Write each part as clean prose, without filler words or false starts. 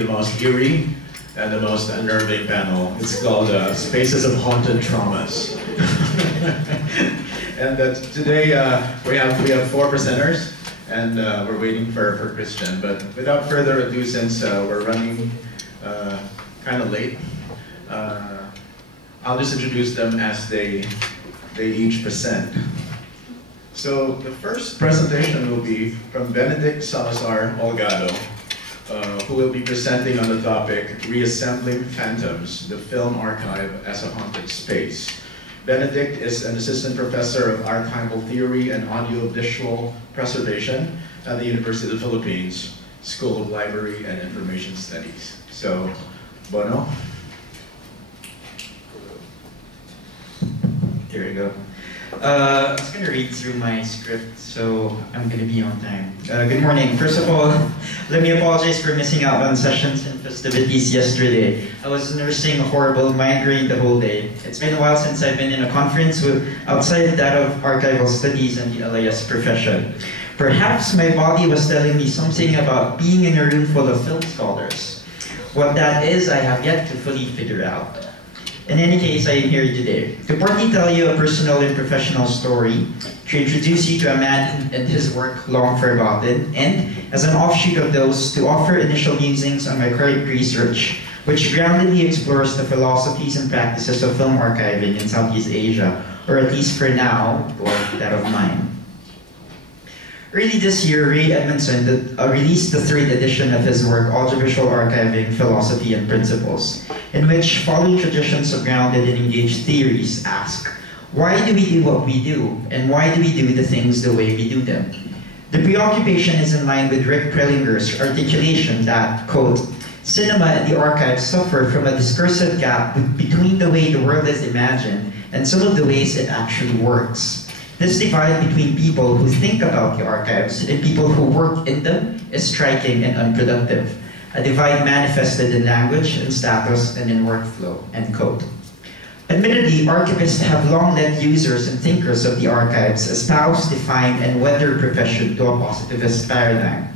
The most eerie and the most unnerving panel. It's called Spaces of Haunted Traumas. And today we have four presenters, and we're waiting for Christian. But without further ado, since we're running kind of late, I'll just introduce them as they each present. So the first presentation will be from Benedict Salazar Olgado, who will be presenting on the topic Reassembling Phantoms, the Film Archive as a Haunted Space. Benedict is an assistant professor of archival theory and audiovisual preservation at the University of the Philippines, School of Library and Information Studies. So, Bono. Here we go. I was going to read through my script, so I'm going to be on time. Good morning. First of all, let me apologize for missing out on sessions and festivities yesterday. I was nursing a horrible migraine the whole day. It's been a while since I've been in a conference outside that of archival studies and the LIS profession. Perhaps my body was telling me something about being in a room full of film scholars. What that is, I have yet to fully figure out. In any case, I am here today to partly tell you a personal and professional story, to introduce you to a man and his work long forgotten, and, as an offshoot of those, to offer initial musings on my current research, which groundedly explores the philosophies and practices of film archiving in Southeast Asia, or at least for now, or that of mine. Early this year, Ray Edmondson released the third edition of his work, Audiovisual Archiving, Philosophy and Principles, in which, following traditions of grounded and engaged theories, ask, why do we do what we do, and why do we do the things the way we do them? The preoccupation is in line with Rick Prellinger's articulation that, quote, cinema and the archives suffer from a discursive gap between the way the world is imagined and some of the ways it actually works. This divide between people who think about the archives and people who work in them is striking and unproductive. A divide manifested in language and status and in workflow, end quote. Admittedly, archivists have long led users and thinkers of the archives espouse, define, and wed their profession to a positivist paradigm.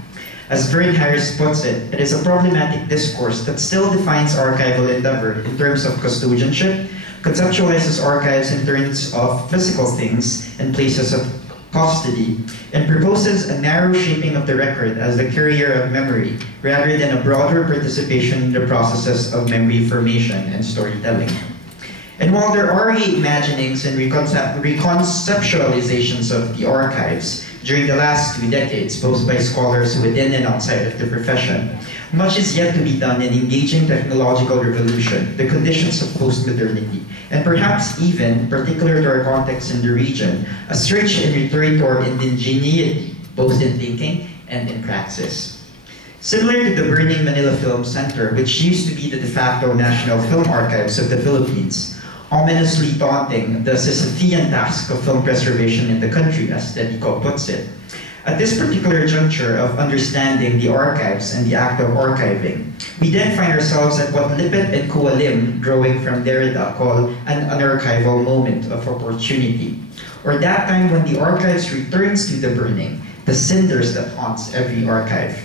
As Vern Harris puts it, it is a problematic discourse that still defines archival endeavor in terms of custodianship, conceptualizes archives in terms of physical things and places of custody, and proposes a narrow shaping of the record as the carrier of memory, rather than a broader participation in the processes of memory formation and storytelling. And while there are reimaginings and reconceptualizations of the archives during the last 2 decades, both by scholars within and outside of the profession, much is yet to be done in engaging technological revolution, the conditions of postmodernity, and perhaps even, particular to our context in the region, a search and return to our indigeneity, both in thinking and in praxis. Similar to the burning Manila Film Center, which used to be the de facto National Film Archives of the Philippines, ominously daunting the Sisyphean task of film preservation in the country, as Dedico puts it. At this particular juncture of understanding the archives and the act of archiving, we then find ourselves at what Lippitt and Kualim, growing from Derrida, call an unarchival moment of opportunity, or that time when the archives returns to the burning, the cinders that haunts every archive.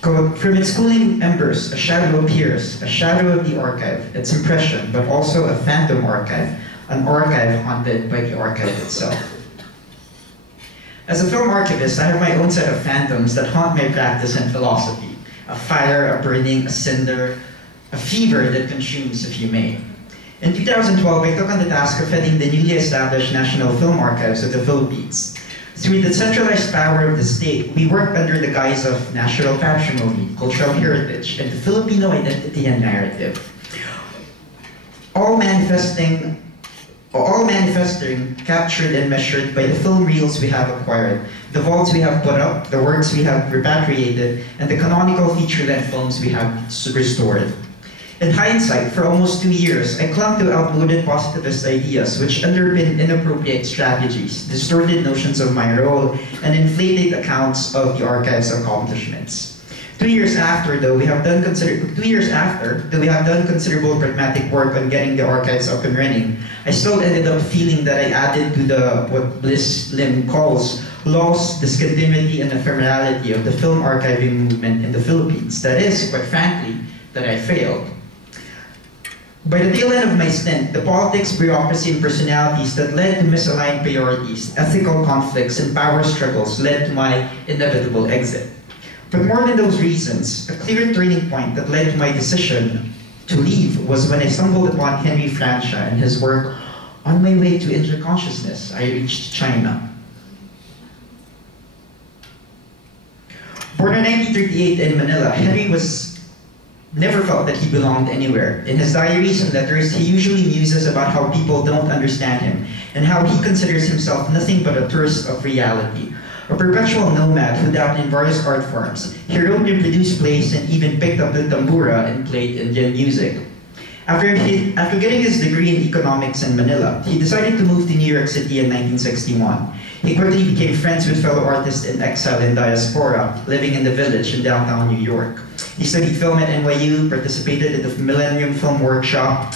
Quote, from its cooling embers, a shadow appears, a shadow of the archive, its impression, but also a phantom archive, an archive haunted by the archive itself. As a film archivist, I have my own set of phantoms that haunt my practice and philosophy. A fire, a burning, a cinder, a fever that consumes, if you may. In 2012, I took on the task of heading the newly established National Film Archives of the Philippines. Through the centralized power of the state, we worked under the guise of national patrimony, cultural heritage, and the Filipino identity and narrative. All manifesting, captured and measured by the film reels we have acquired, the vaults we have put up, the works we have repatriated, and the canonical feature-length films we have restored. In hindsight, for almost 2 years, I clung to outmoded positivist ideas which underpin inappropriate strategies, distorted notions of my role, and inflated accounts of the archive's accomplishments. 2 years after, though we have done considerable pragmatic work on getting the archives up and running, I still ended up feeling that I added to what Bliss Lim calls lost discontinuity and ephemerality of the film archiving movement in the Philippines. That is, quite frankly, that I failed. By the tail end of my stint, the politics, bureaucracy, and personalities that led to misaligned priorities, ethical conflicts, and power struggles led to my inevitable exit. But more than those reasons, a clear turning point that led to my decision to leave was when I stumbled upon Henry Francia and his work On My Way to Interconsciousness. I reached China. Born in 1938 in Manila, Henry never felt that he belonged anywhere. In his diaries and letters, he usually muses about how people don't understand him and how he considers himself nothing but a tourist of reality. A perpetual nomad who dabbled in various art forms, he wrote and produced plays and even picked up the tambura and played Indian music. After getting his degree in economics in Manila, he decided to move to New York City in 1961. He quickly became friends with fellow artists in exile and diaspora, living in the Village in downtown New York. He studied film at NYU, participated in the Millennium Film Workshop,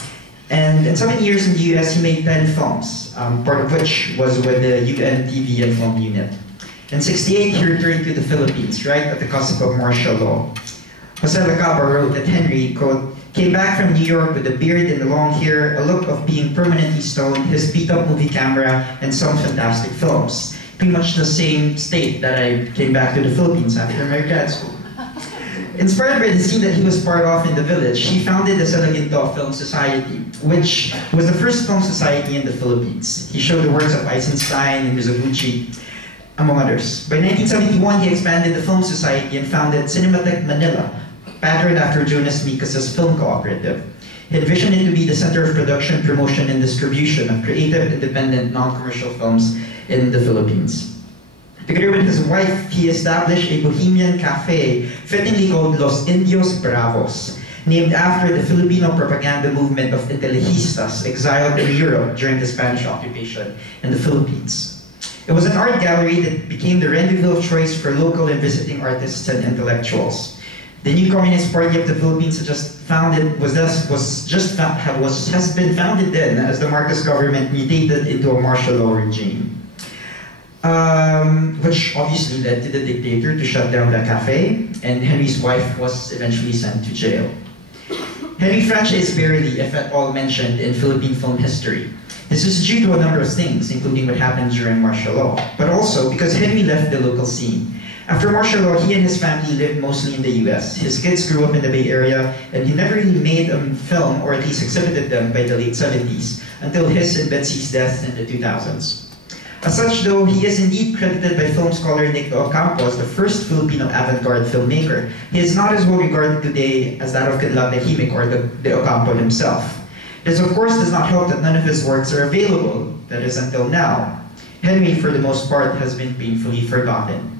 and in 7 years in the US, he made 10 films, part of which was with the UN TV and Film Unit. In '68, he returned to the Philippines, right at the cusp of martial law. Jose Lacaba wrote that Henry, quote, came back from New York with a beard and the long hair, a look of being permanently stoned, his beat-up movie camera, and some fantastic films. Pretty much the same state that I came back to the Philippines after my grad school. Inspired by the scene that he was part of in the Village, he founded the Salaginto Film Society, which was the first film society in the Philippines. He showed the works of Eisenstein and Mizoguchi, among others. By 1971, he expanded the Film Society and founded Cinematheque Manila, patterned after Jonas Mikas's film cooperative. He envisioned it to be the center of production, promotion, and distribution of creative, independent, non-commercial films in the Philippines. Together with his wife, he established a bohemian cafe, fittingly called Los Indios Bravos, named after the Filipino propaganda movement of Intelligistas exiled in Europe during the Spanish occupation in the Philippines. It was an art gallery that became the rendezvous of choice for local and visiting artists and intellectuals. The new Communist Party of the Philippines has been founded then as the Marcos government mutated into a martial law regime, which obviously led to the dictator to shut down the cafe, and Henry's wife was eventually sent to jail. Henry Francia is barely, if at all, mentioned in Philippine film history. This is due to a number of things, including what happened during martial law, but also because Henry left the local scene. After martial law, he and his family lived mostly in the US. His kids grew up in the Bay Area, and he never really made a film, or at least exhibited them, by the late 70s, until his and Betsy's death in the 2000s. As such, though, he is indeed credited by film scholar Nick De Ocampo as the first Filipino avant-garde filmmaker. He is not as well regarded today as that of Kidlat Nahimik or De Ocampo himself. This, of course, does not help that none of his works are available, that is, until now. Henry, for the most part, has been painfully forgotten.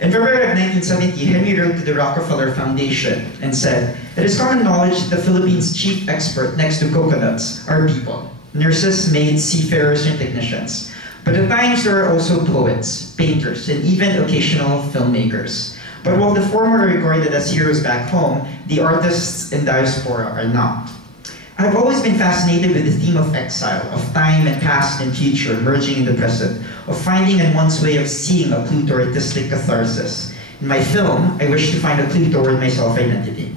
In February of 1970, Henry wrote to the Rockefeller Foundation and said, "It is common knowledge that the Philippines' chief expert next to coconuts are people, nurses, maids, seafarers, and technicians. But at times there are also poets, painters, and even occasional filmmakers. But while the former are regarded as heroes back home, the artists in diaspora are not. I have always been fascinated with the theme of exile, of time and past and future merging in the present, of finding in one's way of seeing a clue to artistic catharsis. In my film, I wish to find a clue toward my self-identity."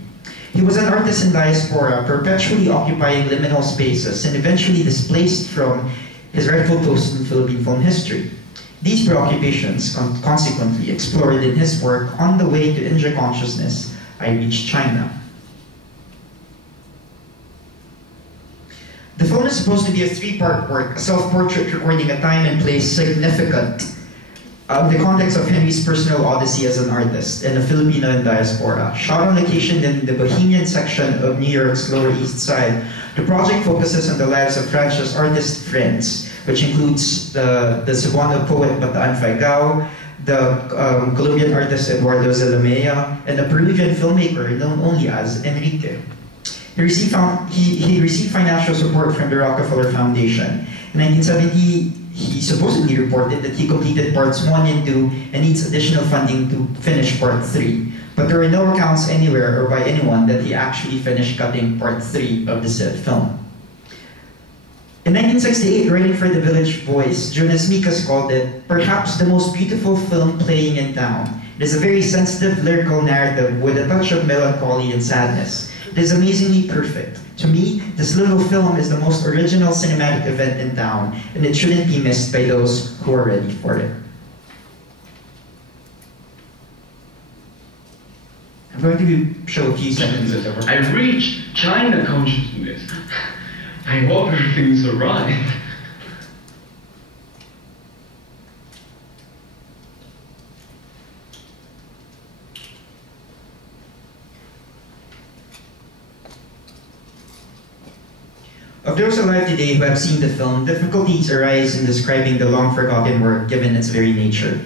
He was an artist in diaspora, perpetually occupying liminal spaces and eventually displaced from his rightful post in Philippine film history. These preoccupations consequently explored in his work On the Way to Interconsciousness, I Reached China. The film is supposed to be a three-part work, a self-portrait recording a time and place significant in the context of Henry's personal odyssey as an artist and a Filipino in diaspora. Shot on location in the Bohemian section of New York's Lower East Side, the project focuses on the lives of Francia's artist friends, which includes the Cebuano poet Bataan Faigao, the Colombian artist Eduardo Zalamea, and a Peruvian filmmaker known only as Enrique. He received financial support from the Rockefeller Foundation. In 1970, he supposedly reported that he completed parts 1 and 2 and needs additional funding to finish part 3. But there are no accounts anywhere or by anyone that he actually finished cutting part 3 of the said film. In 1968, writing for The Village Voice, Jonas Mikas called it perhaps the most beautiful film playing in town. It is a very sensitive lyrical narrative with a touch of melancholy and sadness. It is amazingly perfect. To me, this little film is the most original cinematic event in town, and it shouldn't be missed by those who are ready for it. I'm going to show a few sentences of I reached China consciousness. I hope everything's alright. Of those alive today who have seen the film, difficulties arise in describing the long-forgotten work given its very nature.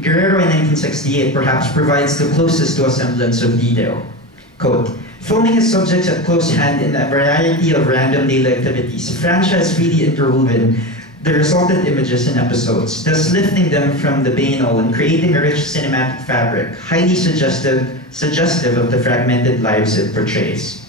Guerrero in 1968 perhaps provides the closest to a semblance of detail. Quote, filming his subjects at close hand in a variety of random daily activities, Francia has really interwoven the resultant images and episodes, thus lifting them from the banal and creating a rich cinematic fabric, highly suggestive of the fragmented lives it portrays.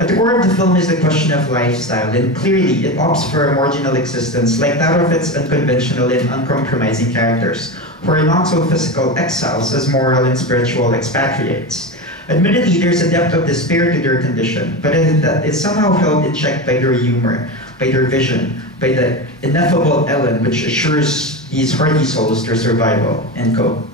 At the core of the film is the question of lifestyle, and clearly it opts for a marginal existence like that of its unconventional and uncompromising characters, who are not so physical exiles as moral and spiritual expatriates. Admittedly, there's a depth of despair to their condition, but it's somehow held in check by their humor, by their vision, by the ineffable Ellen which assures these hardy souls their survival, end quote.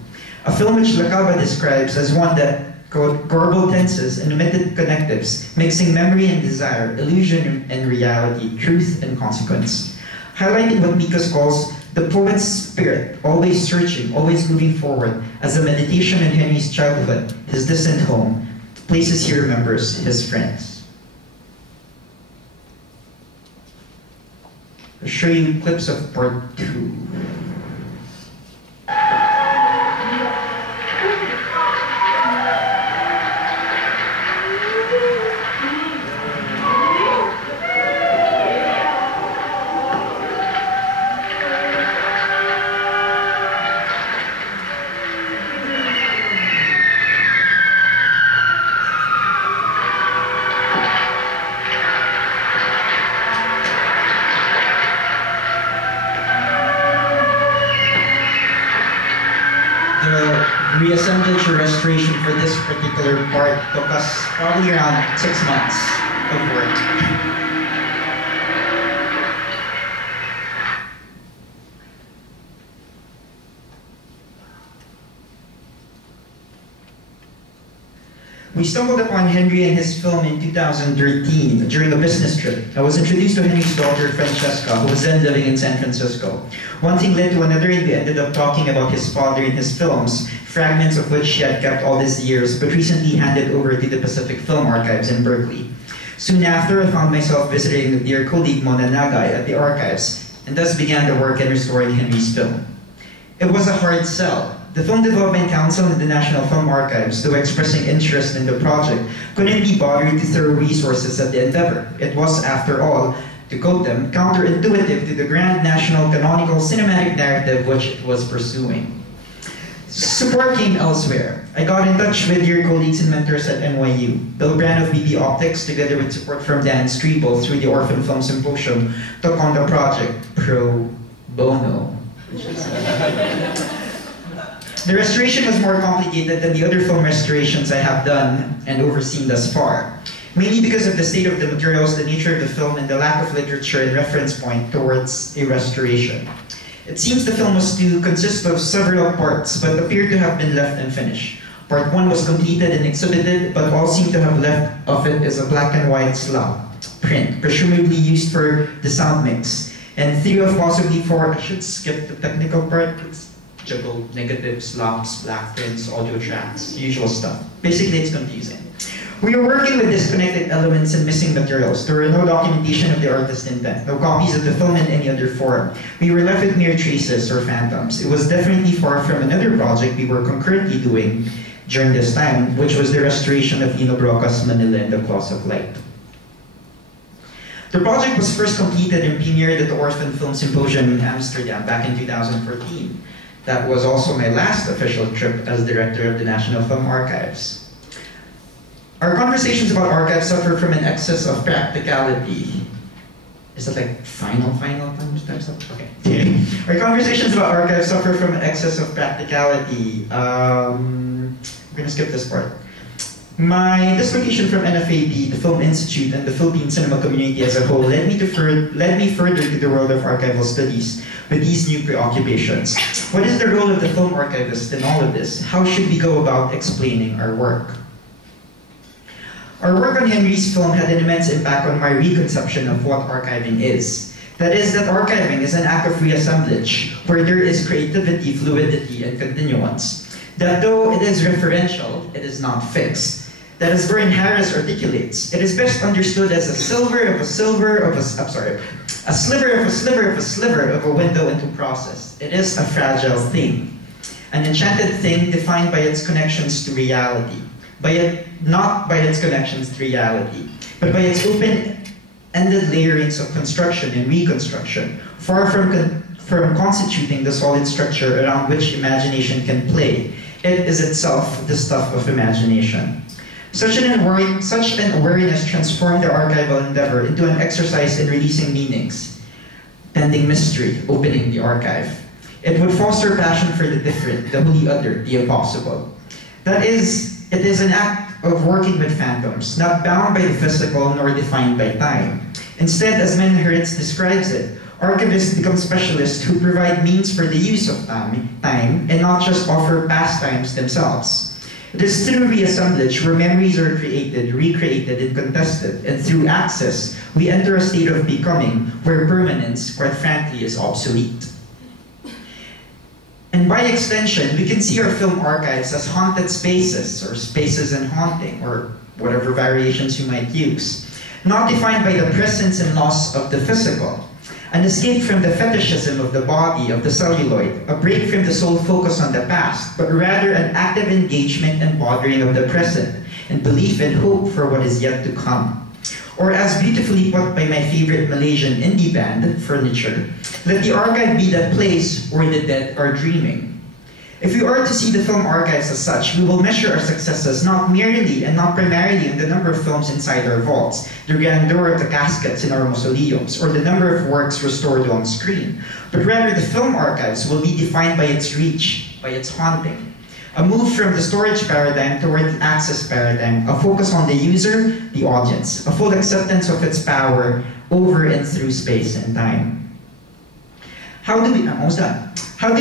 A film which Lacaba describes as one that, quote, garbled tenses and omitted connectives, mixing memory and desire, illusion and reality, truth and consequence. Highlighting what Mikas calls the poet's spirit, always searching, always moving forward, as a meditation on Henry's childhood, his distant home, places he remembers his friends. I'll show you clips of part 2. Reassemblage or restoration for this particular part took us probably around 6 months of work. We stumbled upon Henry and his film in 2013 during a business trip. I was introduced to Henry's daughter, Francesca, who was then living in San Francisco. One thing led to another, and we ended up talking about his father and his films, fragments of which he had kept all these years, but recently handed over to the Pacific Film Archives in Berkeley. Soon after, I found myself visiting the dear colleague Mona Nagay at the archives, and thus began the work in restoring Henry's film. It was a hard sell. The Film Development Council and the National Film Archives, though expressing interest in the project, couldn't be bothered to throw resources at the endeavor. It was, after all, to quote them, counterintuitive to the grand national canonical cinematic narrative which it was pursuing. Support came elsewhere. I got in touch with your colleagues and mentors at NYU. Bill Brand of BB Optics, together with support from Dan Strebel through the Orphan Film Symposium, took on the project pro bono. The restoration was more complicated than the other film restorations I have done and overseen thus far, mainly because of the state of the materials, the nature of the film, and the lack of literature and reference point towards a restoration. It seems the film was to consist of several parts, but appeared to have been left unfinished. Part 1 was completed and exhibited, but all seem to have left of it is a black and white slab print, presumably used for the sound mix. And 3 of possibly 4, I should skip the technical part, juggle negatives, slaps, black prints, audio tracks, usual stuff. Basically, it's confusing. We were working with disconnected elements and missing materials. There were no documentation of the artist's intent, no copies of the film in any other form. We were left with mere traces or phantoms. It was definitely far from another project we were concurrently doing during this time, which was the restoration of Lino Broca's Manila and the Claws of Light. The project was first completed and premiered at the Orphan Film Symposium in Amsterdam back in 2014. That was also my last official trip as director of the National Film Archives. Our conversations about archives suffer from an excess of practicality. Is that like final type stuff? Okay. Our conversations about archives suffer from excess of practicality. We're gonna skip this part. My dislocation from NFAD, the Film Institute, and the Philippine cinema community as a whole led me further to the world of archival studies with these new preoccupations. What is the role of the film archivist in all of this? How should we go about explaining our work? Our work on Henry's film had an immense impact on my reconception of what archiving is. That is, that archiving is an act of reassemblage, where there is creativity, fluidity, and continuance. That though it is referential, it is not fixed. That, as Vern Harris articulates, it is best understood as a sliver of a sliver of a window into process. It is a fragile thing, an enchanted thing defined by its connections to reality, not by its connections to reality, but by its open-ended layerings of construction and reconstruction, far from constituting the solid structure around which imagination can play. It is itself the stuff of imagination. Such an awareness transformed the archival endeavor into an exercise in releasing meanings, bending mystery, opening the archive. It would foster passion for the different, the wholly other, the impossible. That is, it is an act of working with phantoms, not bound by the physical nor defined by time. Instead, as Menhertz describes it, archivists become specialists who provide means for the use of time and not just offer pastimes themselves. It is through reassemblage where memories are created, recreated, and contested, and through access, we enter a state of becoming where permanence, quite frankly, is obsolete. And by extension, we can see our film archives as haunted spaces, or spaces in haunting, or whatever variations you might use, not defined by the presence and loss of the physical, an escape from the fetishism of the body, of the celluloid, a break from the sole focus on the past, but rather an active engagement and bothering of the present, and belief and hope for what is yet to come. Or as beautifully put by my favorite Malaysian indie band, Furniture, let the archive be that place where the dead are dreaming. If we are to see the film archives as such, we will measure our successes not merely and not primarily in the number of films inside our vaults, the grandeur of the caskets in our mausoleums, or the number of works restored on screen, but rather the film archives will be defined by its reach, by its haunting. A move from the storage paradigm toward the access paradigm, a focus on the user, the audience, a full acceptance of its power over and through space and time. How do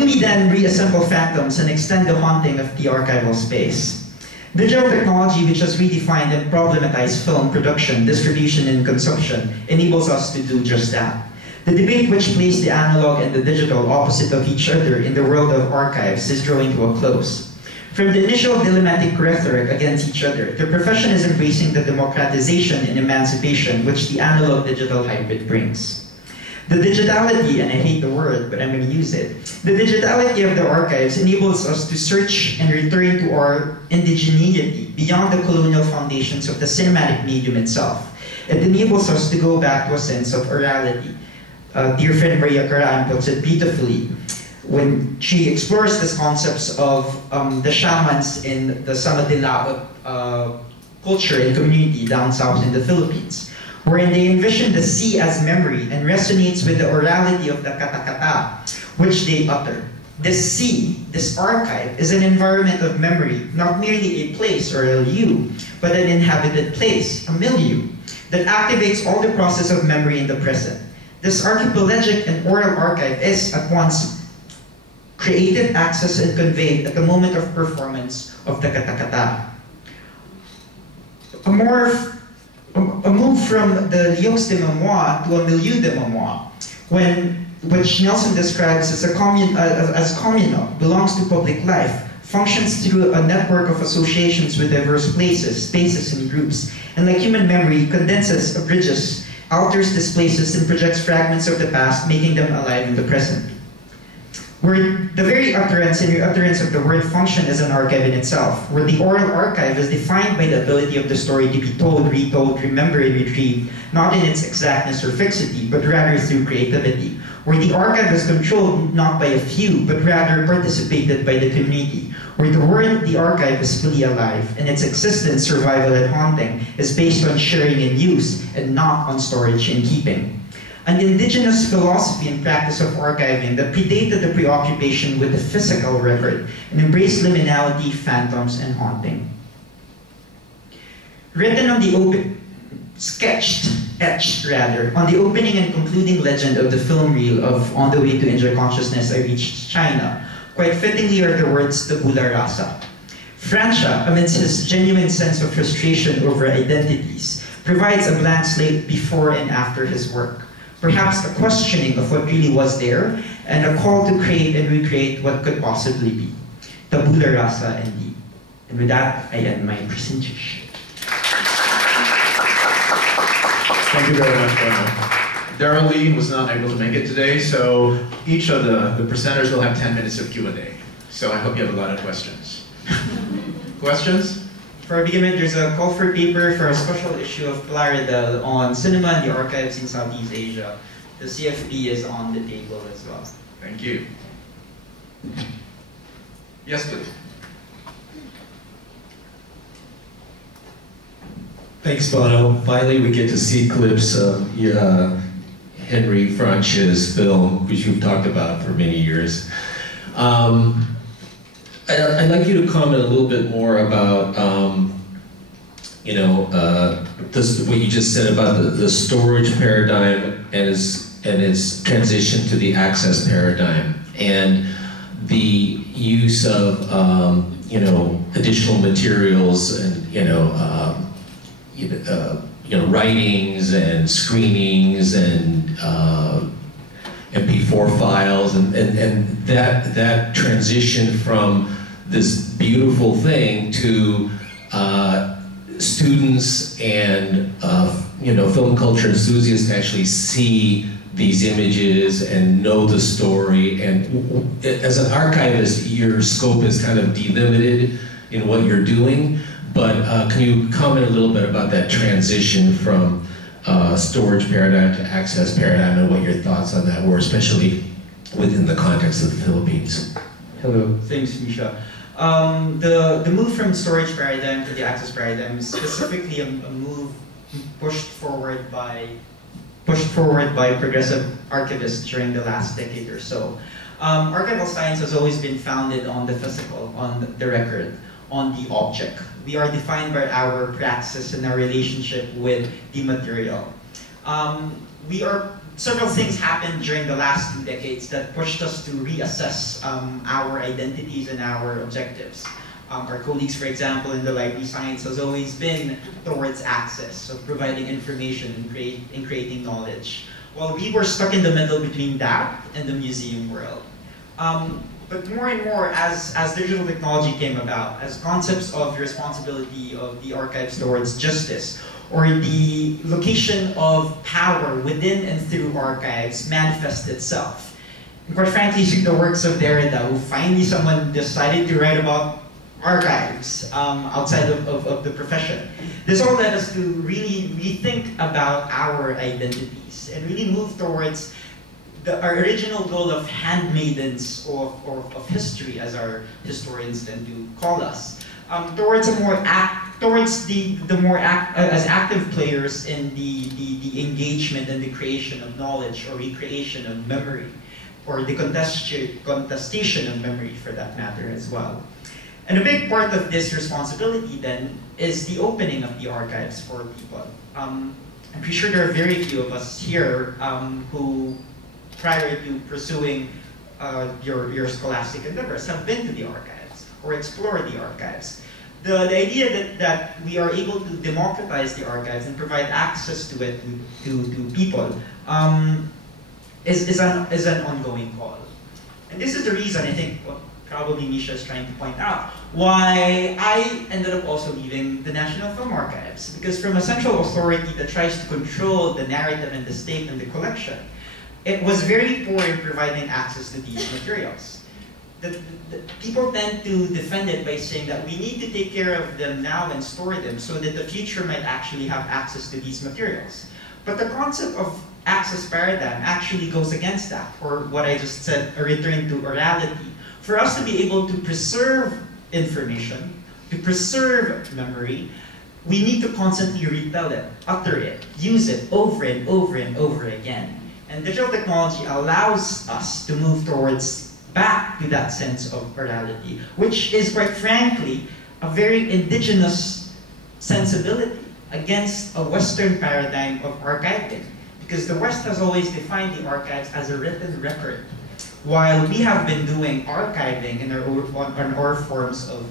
we then reassemble phantoms and extend the haunting of the archival space? Digital technology, which has redefined and problematized film production, distribution, and consumption, enables us to do just that. The debate which placed the analog and the digital opposite of each other in the world of archives is drawing to a close. From the initial dilemmatic rhetoric against each other, the profession is embracing the democratization and emancipation which the analog-digital hybrid brings. The digitality, and I hate the word, but I'm going to use it, the digitality of the archives enables us to search and return to our indigeneity beyond the colonial foundations of the cinematic medium itself. It enables us to go back to a sense of orality. Dear friend Maria Caraan puts it beautifully when she explores these concepts of the shamans in the Samadilao culture and community down south in the Philippines, wherein they envision the sea as memory and resonates with the orality of the kata-kata, which they utter. This sea, this archive, is an environment of memory, not merely a place or a lieu, but an inhabited place, a milieu, that activates all the process of memory in the present. This archipelagic and oral archive is at once created, accessed, and conveyed at the moment of performance of the kata-kata. A move from the lieux de mémoire to a milieu de mémoire, which Nelson describes as communal, belongs to public life, functions through a network of associations with diverse places, spaces, and groups, and like human memory, condenses, abridges, alters, displaces, and projects fragments of the past, making them alive in the present. Where the very utterance and reutterance of the word function as an archive in itself, where the oral archive is defined by the ability of the story to be told, retold, remembered, and retrieved, not in its exactness or fixity, but rather through creativity, where the archive is controlled not by a few, but rather participated by the community, where the word the archive is fully alive, and its existence, survival, and haunting is based on sharing and use, and not on storage and keeping. an indigenous philosophy and practice of archiving that predated the preoccupation with the physical record and embraced liminality, phantoms, and haunting. Written on the etched on the opening and concluding legend of the film reel of On the Way to Interconsciousness, I Reached China, quite fittingly are the words tabula rasa. Francia, amidst his genuine sense of frustration over identities, provides a blank slate before and after his work. Perhaps a questioning of what really was there, and a call to create and recreate what could possibly be. Tabula rasa indeed. And with that, I end my presentation. Thank you very much, Daryl Lee was not able to make it today, so each of the presenters will have 10 minutes of Q&A. So I hope you have a lot of questions. Questions? For a beginning, there's a call for paper for a special issue of Claridel on cinema and the archives in Southeast Asia. The CFP is on the table as well. Thank you. Yes, please. Thanks, Bono. Finally, we get to see clips of Henry Franch's film, which you've talked about for many years. I'd like you to comment a little bit more about, what you just said about the storage paradigm and its transition to the access paradigm, and the use of, additional materials and, writings and screenings and MP4 files, and that transition from this beautiful thing to students and film culture enthusiasts actually see these images and know the story. And as an archivist, your scope is kind of delimited in what you're doing. But can you comment a little bit about that transition from storage paradigm to access paradigm and what your thoughts on that were, especially within the context of the Philippines? Hello, thanks, Misha. The move from storage paradigm to the access paradigm is specifically a move pushed forward by progressive archivists during the last decade or so. Archival science has always been founded on the physical, on the record, on the object. We are defined by our praxis and our relationship with the material. Several things happened during the last 2 decades that pushed us to reassess our identities and our objectives. Our colleagues, for example, in the library science has always been towards access, so providing information and creating knowledge. While we were stuck in the middle between that and the museum world. But more and more, as digital technology came about, as concepts of responsibility of the archives towards justice, or the location of power within and through archives manifest itself. And quite frankly, the works of Derrida, who finally someone decided to write about archives outside of the profession. This all led us to really rethink about our identities and really move towards our original goal of handmaidens of history, as our historians tend to call us, towards as active players in the engagement and the creation of knowledge or recreation of memory, or the contestation of memory for that matter as well. And a big part of this responsibility then is the opening of the archives for people. I'm pretty sure there are very few of us here who, prior to pursuing your scholastic endeavors, have been to the archives or explored the archives. The idea that we are able to democratize the archives and provide access to it to people is an ongoing call. And this is the reason, I think, what probably Misha is trying to point out, why I ended up also leaving the National Film Archives. Because from a central authority that tries to control the narrative and the state and the collection, it was very poor in providing access to these materials. The people tend to defend it by saying that we need to take care of them now and store them so that the future might actually have access to these materials. But the concept of access paradigm actually goes against that, or what I just said, a return to orality. For us to be able to preserve information, to preserve memory, we need to constantly retell it, utter it, use it over and over and over again. And digital technology allows us to move towards back to that sense of orality, which is, quite frankly, a very indigenous sensibility against a Western paradigm of archiving. Because the West has always defined the archives as a written record, while we have been doing archiving in our forms of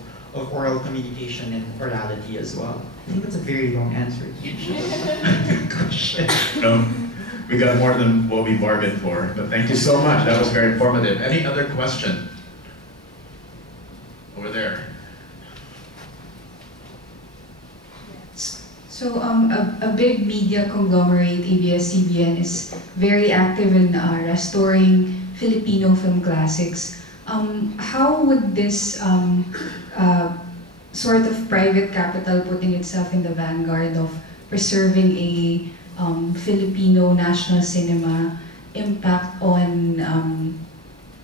oral communication and orality as well. I think that's a very long answer. Good question. No, we got more than what we bargained for, but thank you so much. That was very informative. Any other question? Over there. So a big media conglomerate, ABS-CBN, is very active in restoring Filipino film classics. How would this sort of private capital putting itself in the vanguard of preserving a Filipino national cinema impact on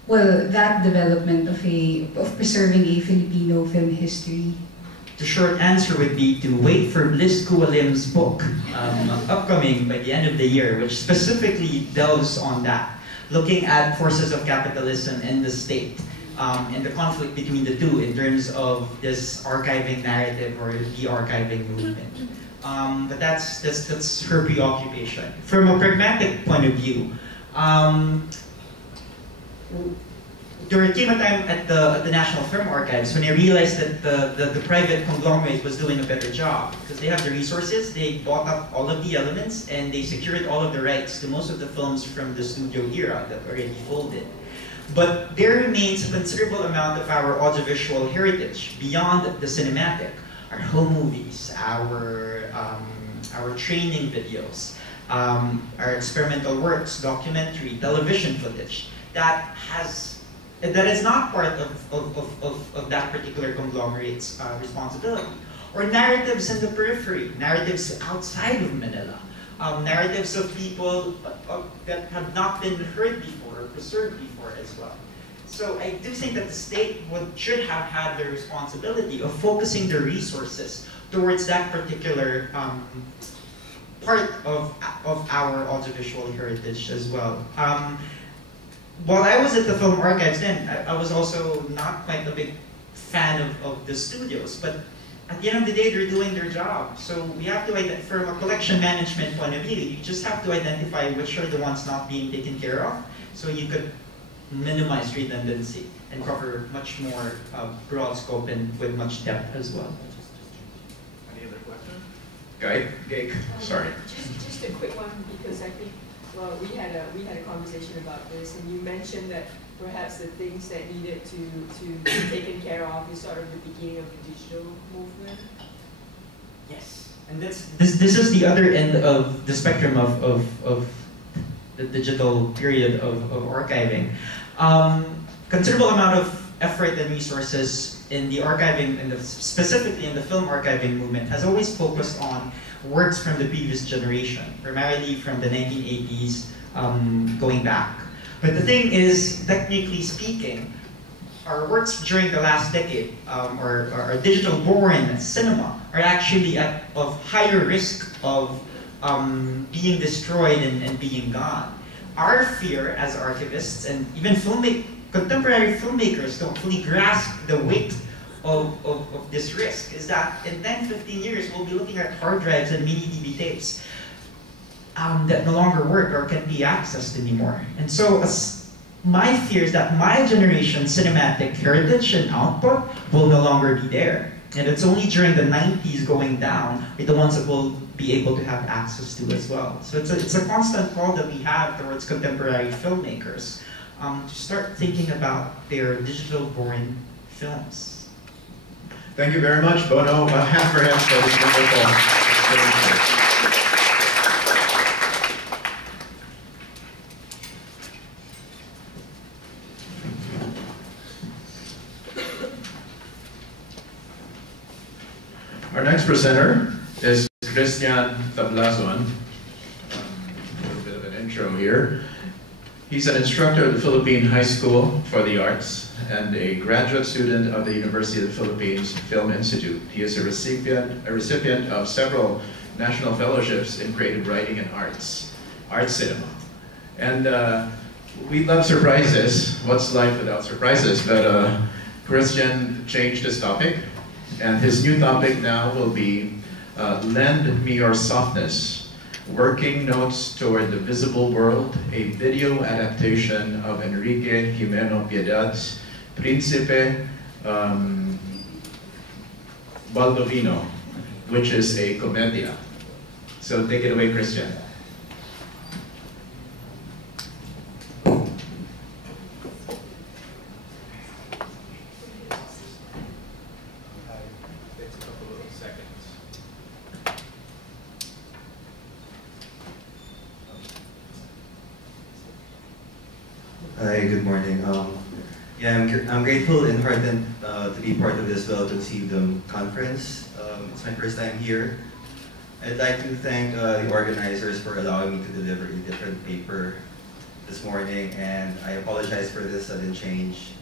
that development of preserving a Filipino film history? The short answer would be to wait for Liz Kualim's book, upcoming by the end of the year, which specifically delves on that, looking at forces of capitalism in the state, and the conflict between the two in terms of this archiving narrative or the archiving movement. But that's her preoccupation. From a pragmatic point of view, there came a time at the National Film Archives when I realized that the private conglomerate was doing a better job because they have the resources, they bought up all of the elements, and they secured all of the rights to most of the films from the studio era that already folded. But there remains a considerable amount of our audiovisual heritage beyond the cinematic. Our home movies, our training videos, our experimental works, documentary, television footage that is not part of that particular conglomerate's responsibility. Or narratives in the periphery, narratives outside of Manila, narratives of people that have not been heard before or preserved before as well. So I do think that the state should have had the responsibility of focusing their resources towards that particular part of our audiovisual heritage as well. While I was at the Film Archives then, I was also not quite a big fan of the studios, but at the end of the day, they're doing their job. So we have to, from a collection management point of view, you just have to identify which are the ones not being taken care of, so you could minimize redundancy and cover much more broad scope and with much depth as well. Any other questions? Gake, sorry. Just a quick one, because I think, well, we had a conversation about this, and you mentioned that perhaps the things that needed to be taken care of is sort of the beginning of the digital movement. Yes, and this is the other end of the spectrum of the digital period of archiving. Considerable amount of effort and resources in the archiving, specifically in the film archiving movement, has always focused on works from the previous generation, primarily from the 1980s going back. But the thing is, technically speaking, our works during the last decade, or our digital-born cinema, are actually of higher risk of being destroyed and being gone. Our fear as archivists, and even contemporary filmmakers don't fully grasp the weight of this risk, is that in 10, 15 years, we'll be looking at hard drives and mini DV tapes that no longer work or can't be accessed anymore. And so my fear is that my generation's cinematic heritage and output will no longer be there. And it's only during the 90s going down are the ones that we'll be able to have access to as well. So it's a constant call that we have towards contemporary filmmakers to start thinking about their digital-born films. Thank you very much, Bono. A hand for him for this wonderful experience. Our next presenter is Christian Tablazone. A little bit of an intro here. He's an instructor at the Philippine High School for the Arts and a graduate student of the University of the Philippines Film Institute. He is a recipient of several national fellowships in creative writing and arts cinema. And we love surprises. What's life without surprises? But Christian changed his topic, and his new topic now will be Lend Me Your Softness, Working Notes Toward the Visible World, a video adaptation of Enrique Jimeno Piedad's Príncipe Baldovino, which is a comedia. So take it away, Christian. Hi, good morning. I'm grateful and heartened to be part of this well-conceived conference. It's my first time here. I'd like to thank the organizers for allowing me to deliver a different paper this morning, and I apologize for this sudden change.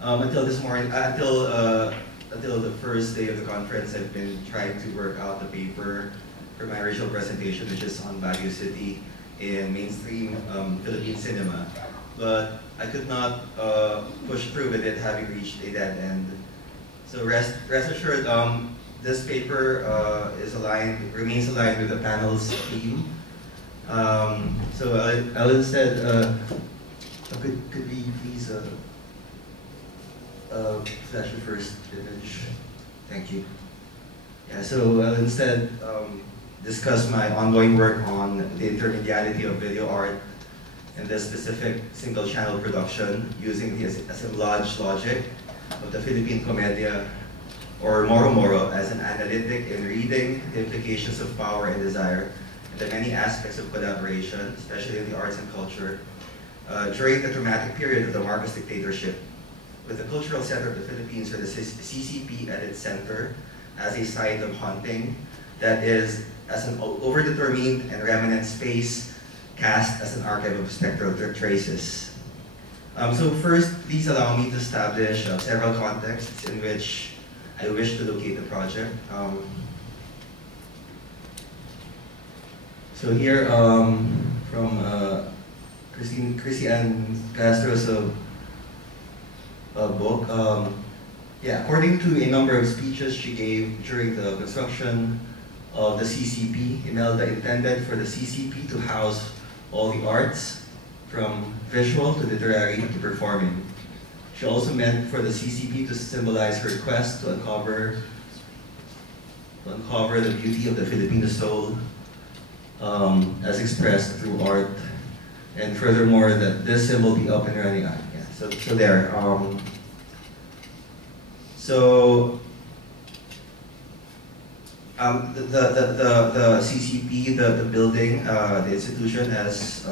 Until this morning, until the first day of the conference, I've been trying to work out the paper for my original presentation, which is on Baguio City in mainstream Philippine cinema. But I could not push through with it, having reached a dead end. So rest assured, this paper remains aligned with the panel's theme. So I'll instead, could we please flash the first image? Thank you. Yeah, so I'll instead discuss my ongoing work on the intermediality of video art and the specific single-channel production using the assemblage logic of the Philippine Comedia, or Moro as an analytic in reading the implications of power and desire and the many aspects of collaboration, especially in the arts and culture, during the dramatic period of the Marcos dictatorship, with the cultural center of the Philippines, or the CCP, at its center as a site of haunting that is as an overdetermined and remnant space cast as an archive of spectral traces. So first, please allow me to establish several contexts in which I wish to locate the project. So here, from Christian Castro's book, according to a number of speeches she gave during the construction of the CCP, Imelda intended for the CCP to house all the arts, from visual to literary to performing. She also meant for the CCP to symbolize her quest to uncover the beauty of the Filipino soul as expressed through art, and furthermore that this symbol be up and running. So there. The CCP, the building, the institution as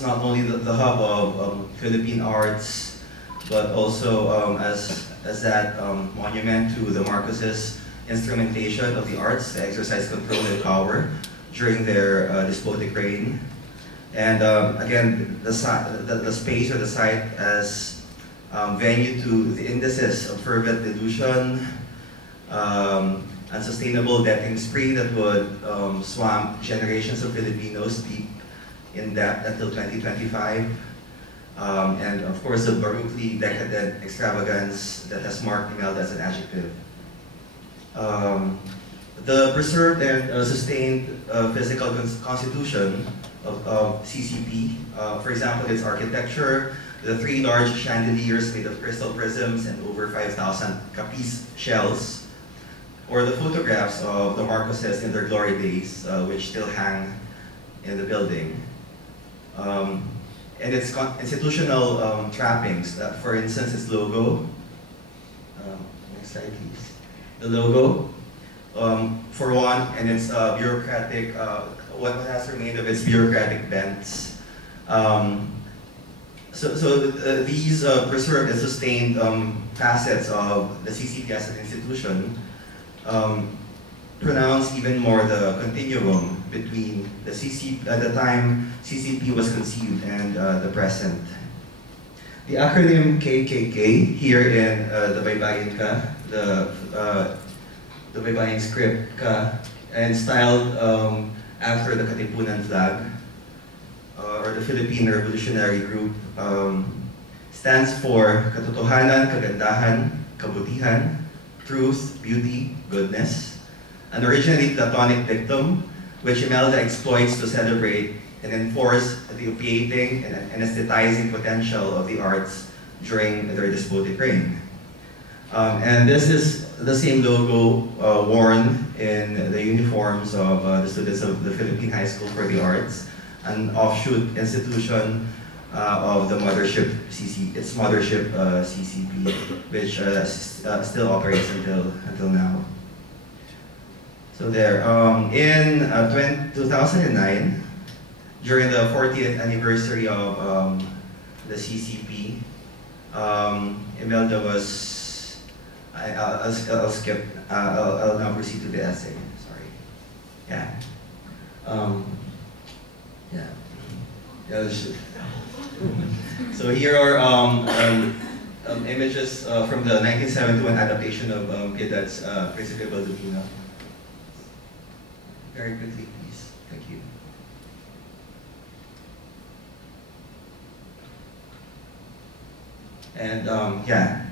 not only the hub of Philippine arts, but also as that monument to the Marcoses' instrumentation of the arts to exercise control and power during their despotic reign. And again, the space or the site as venue to the indices of fervent delusion, unsustainable debting spree that would swamp generations of Filipinos deep in debt until 2025, and of course the baroquely decadent extravagance that has marked Imelda as an adjective. The preserved and sustained physical constitution of CCP, for example, its architecture, the 3 large chandeliers made of crystal prisms and over 5,000 capiz shells, or the photographs of the Marcoses in their glory days, which still hang in the building. And its institutional trappings, for instance, its logo. Next slide, please. The logo, for one, and its bureaucratic, what has remained of its bureaucratic bents. These preserved and sustained facets of the CCP as an institution pronounce even more the continuum between the CCP, at the time CCP was conceived, and the present. The acronym KKK here in the Baybayin Ka, the Baybayin script Ka, and styled after the Katipunan flag, or the Philippine Revolutionary Group, stands for Katotohanan, Kagandahan, Kabutihan, Truth, Beauty, Goodness, an originally Platonic dictum which Imelda exploits to celebrate and enforce the opiating and anesthetizing potential of the arts during their despotic reign. And this is the same logo worn in the uniforms of the students of the Philippine High School for the Arts, an offshoot institution of the mothership CCP, which still operates until now. So there, in 2009, during the 40th anniversary of the CCP, Imelda was, I'll skip, I'll now proceed to the essay, sorry. Yeah. So here are images from the 1971 adaptation of Piedad's Principe Baldovino. Very quickly, please. Thank you. And yeah,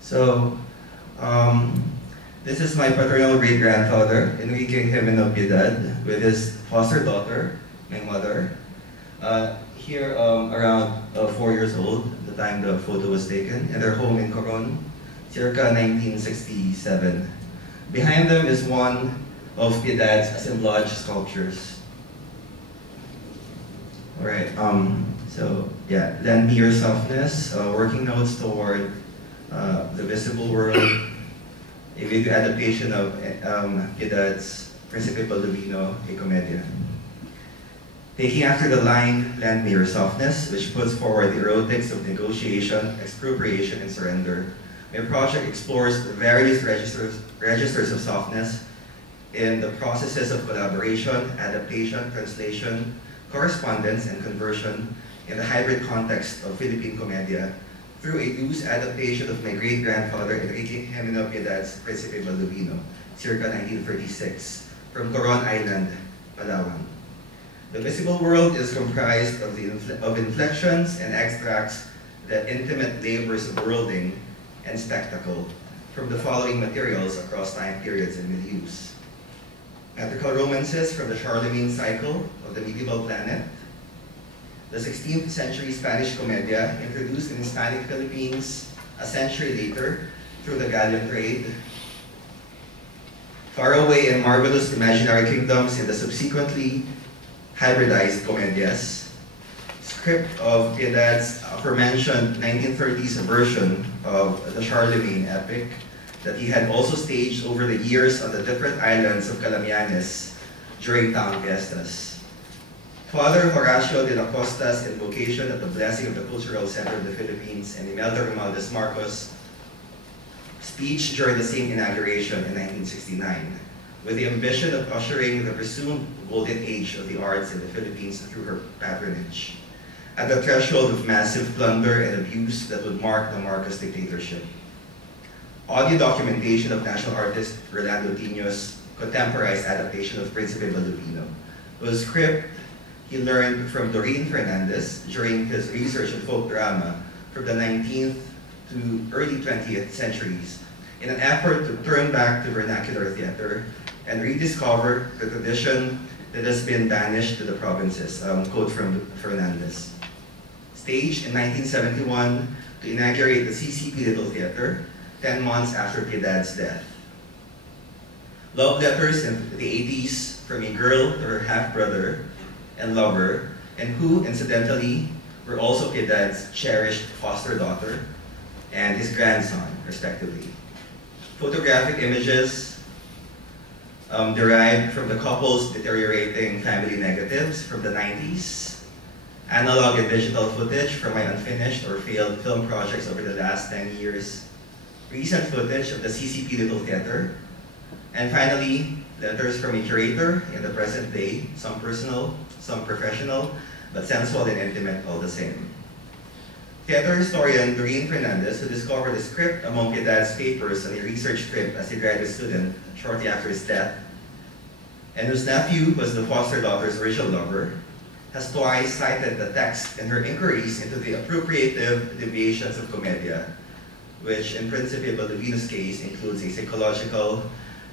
so this is my paternal great-grandfather, Enrique Jimeno Piedad, with his foster daughter, my mother. Here, around 4 years old, the time the photo was taken, in their home in Coron, circa 1967. Behind them is one of Piedad's assemblage sculptures. All right, so yeah, Lend Me Your Softness, working notes toward the visible world, a video adaptation of Piedad's Principe Baldovino, a Commedia. Taking after the line, Lend Me Your Softness, which puts forward the erotics of negotiation, expropriation, and surrender, my project explores the various registers of softness in the processes of collaboration, adaptation, translation, correspondence, and conversion in the hybrid context of Philippine Commedia through a loose adaptation of my great-grandfather Enrique Jimeno Piedad's Principe Baldovino, circa 1936, from Coron Island, Palawan. The visible world is comprised of inflections and extracts that intimate labors of worlding and spectacle from the following materials across time periods and milieus. Metrical romances from the Charlemagne cycle of the medieval planet, the 16th century Spanish Commedia introduced in Hispanic Philippines a century later through the galleon trade, faraway and marvelous imaginary kingdoms in the subsequently hybridized comedias, script of Piedad's aforementioned 1930s version of the Charlemagne epic that he had also staged over the years on the different islands of Calamianes during town fiestas. Father Horacio de la Costa's invocation at the blessing of the cultural center of the Philippines and Imelda Romualdez Marcos' speech during the same inauguration in 1969, with the ambition of ushering the presumed golden age of the arts in the Philippines through her patronage, at the threshold of massive plunder and abuse that would mark the Marcos dictatorship. Audio documentation of national artist Rolando Tino's contemporized adaptation of Principe Baldovino, whose script he learned from Doreen Fernandez during his research in folk drama from the 19th to early 20th centuries in an effort to turn back to vernacular theater and rediscover the tradition that has been banished to the provinces, quote from Fernandez. Staged in 1971 to inaugurate the CCP Little Theater, 10 months after Piedad's death. Love letters in the 80s from a girl to her half-brother and lover, and who, incidentally, were also Piedad's cherished foster daughter and his grandson, respectively. Photographic images derived from the couple's deteriorating family negatives from the 90s, analog and digital footage from my unfinished or failed film projects over the last 10 years, recent footage of the CCP Little Theater, and finally, letters from a curator in the present day, some personal, some professional, but sensual and intimate all the same. Theater historian Doreen Fernandez, who discovered the script among Piedad's papers on a research trip as a graduate student shortly after his death, and whose nephew was the foster daughter's original lover, has twice cited the text in her inquiries into the appropriative deviations of comedia, which in Principe Balduino's case includes a psychological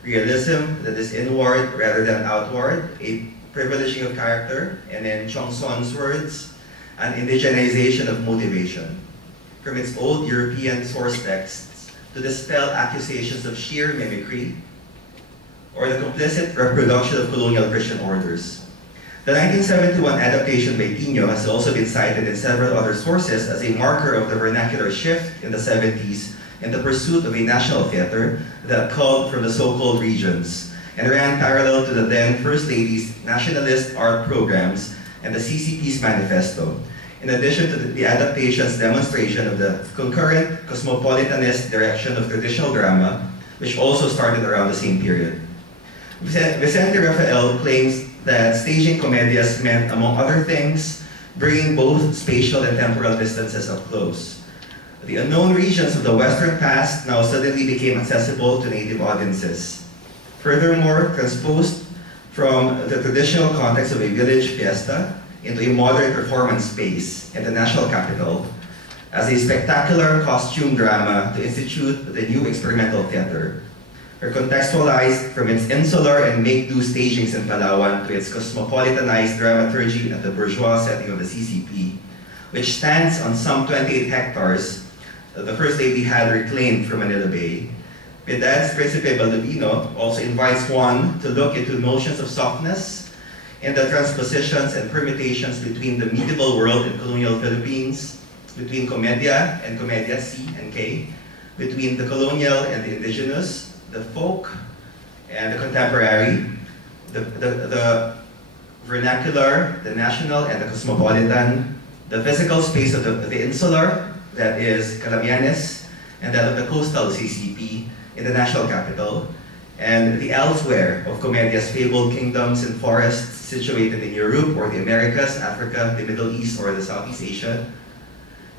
realism that is inward rather than outward, a privileging of character, and in Chong-son's words, an indigenization of motivation. From its old European source texts to dispel accusations of sheer mimicry or the complicit reproduction of colonial Christian orders. The 1971 adaptation by Antinio has also been cited in several other sources as a marker of the vernacular shift in the 70s in the pursuit of a national theater that culled from the so-called regions and ran parallel to the then First Lady's nationalist art programs and the CCP's manifesto, in addition to the adaptation's demonstration of the concurrent cosmopolitanist direction of traditional drama, which also started around the same period. Vicente Rafael claims that staging comedias meant, among other things, bringing both spatial and temporal distances up close. The unknown regions of the Western past now suddenly became accessible to native audiences. Furthermore, transposed from the traditional context of a village fiesta into a modern performance space in the national capital as a spectacular costume drama to institute the new experimental theater, or contextualized from its insular and make-do stagings in Palawan to its cosmopolitanized dramaturgy at the bourgeois setting of the CCP, which stands on some 28 hectares that the First Lady had reclaimed from Manila Bay. Piedad's Principe Balduino also invites one to look into notions of softness in the transpositions and permutations between the medieval world and colonial Philippines, between Comedia and Comedia C and K, between the colonial and the indigenous, the folk and the contemporary, the vernacular, the national and the cosmopolitan, the physical space of the insular, that is Calamianes, and that of the coastal CCP in the national capital, and the elsewhere of Comedia's fabled kingdoms and forests situated in Europe or the Americas, Africa, the Middle East, or the Southeast Asia,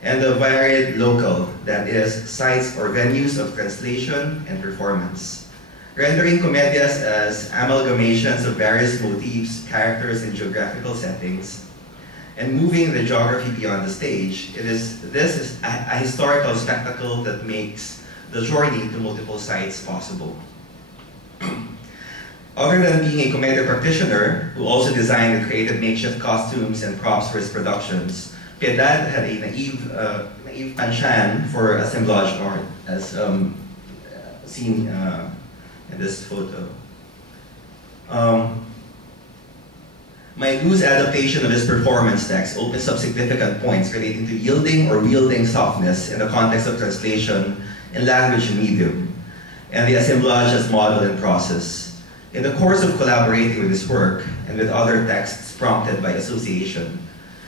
and the varied local, that is, sites or venues of translation and performance. Rendering comedias as amalgamations of various motifs, characters, and geographical settings, and moving the geography beyond the stage, this is a historical spectacle that makes the journey to multiple sites possible. Other than being a comedia practitioner, who also designed and created makeshift costumes and props for his productions, Piedad had a naive penchant for assemblage art, as seen in this photo. My loose adaptation of his performance text opens up significant points relating to yielding or wielding softness in the context of translation in language and medium, and the assemblage as model and process. In the course of collaborating with his work and with other texts prompted by association,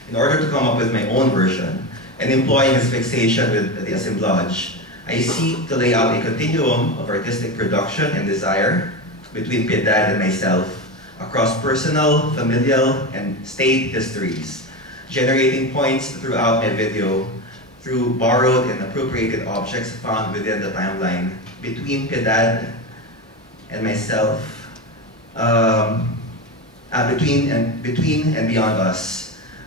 in order to come up with my own version, and employing his fixation with the assemblage, I seek to lay out a continuum of artistic production and desire between Piedad and myself across personal, familial, and state histories, generating points throughout my video through borrowed and appropriated objects found within the timeline between Piedad and myself, between and beyond us.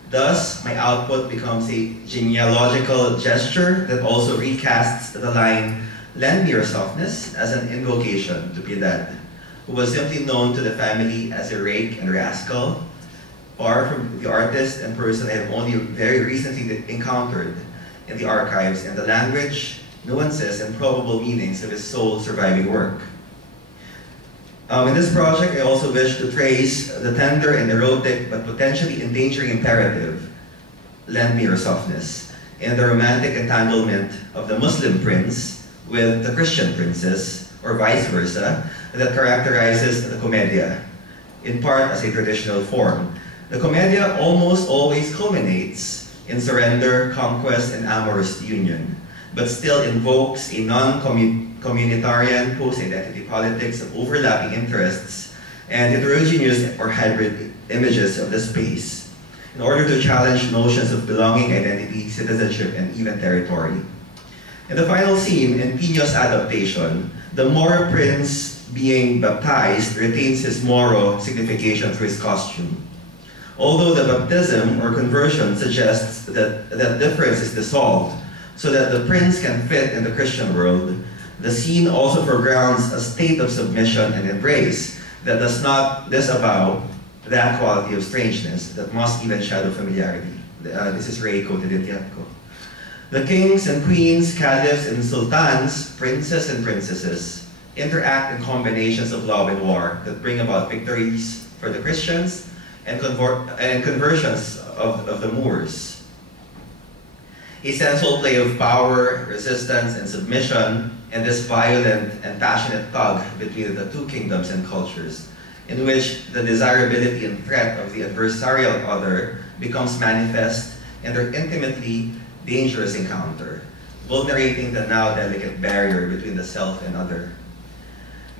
Thus, my output becomes a genealogical gesture that also recasts the line, "Lend me your softness," as an invocation to Piedad, who was simply known to the family as a rake and rascal, far from the artist and person I have only very recently encountered in the archives and the language, nuances, and probable meanings of his sole surviving work. In this project, I also wish to trace the tender and erotic but potentially endangering imperative, "Lend me your softness," in the romantic entanglement of the Muslim prince with the Christian princess, or vice versa, that characterizes the Comedia, in part as a traditional form. The Comedia almost always culminates in surrender, conquest, and amorous union, but still invokes a non-communitarian post-identity politics of overlapping interests and heterogeneous or hybrid images of the space in order to challenge notions of belonging, identity, citizenship, and even territory. In the final scene, in Antinio's adaptation, the Moro prince being baptized retains his Moro signification through his costume. although the baptism or conversion suggests that that difference is dissolved so that the prince can fit in the Christian world, the scene also foregrounds a state of submission and embrace that does not disavow that quality of strangeness that must even shadow familiarity. This is Ray quoted in Tiatko. The kings and queens, caliphs and sultans, princes and princesses, interact in combinations of love and war that bring about victories for the Christians and conversions of the Moors. A sensual play of power, resistance, and submission in this violent and passionate tug between the two kingdoms and cultures, in which the desirability and threat of the adversarial other becomes manifest in their intimately dangerous encounter, vulnerating the now delicate barrier between the self and other.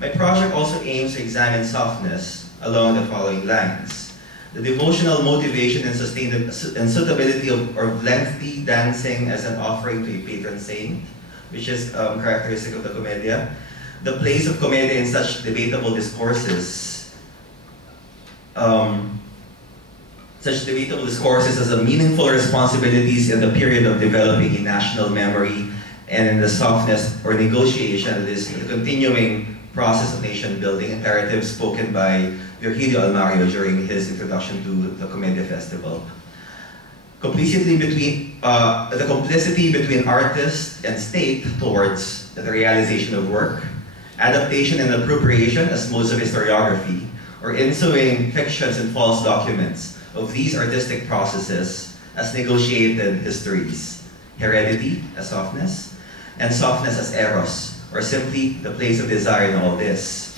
My project also aims to examine softness along the following lines: the devotional motivation and suitability of lengthy dancing as an offering to a patron saint, which is characteristic of the Commedia, the place of Commedia in such debatable discourses, as a meaningful responsibilities in the period of developing a national memory, and in the softness or negotiation that is the continuing process of nation building imperative spoken by Virgilio Almario during his introduction to the Commedia Festival. The complicity between artist and state towards the realization of work, adaptation and appropriation as modes of historiography, or ensuing fictions and false documents of these artistic processes as negotiated histories, heredity as softness, and softness as eros, or simply the place of desire in all this.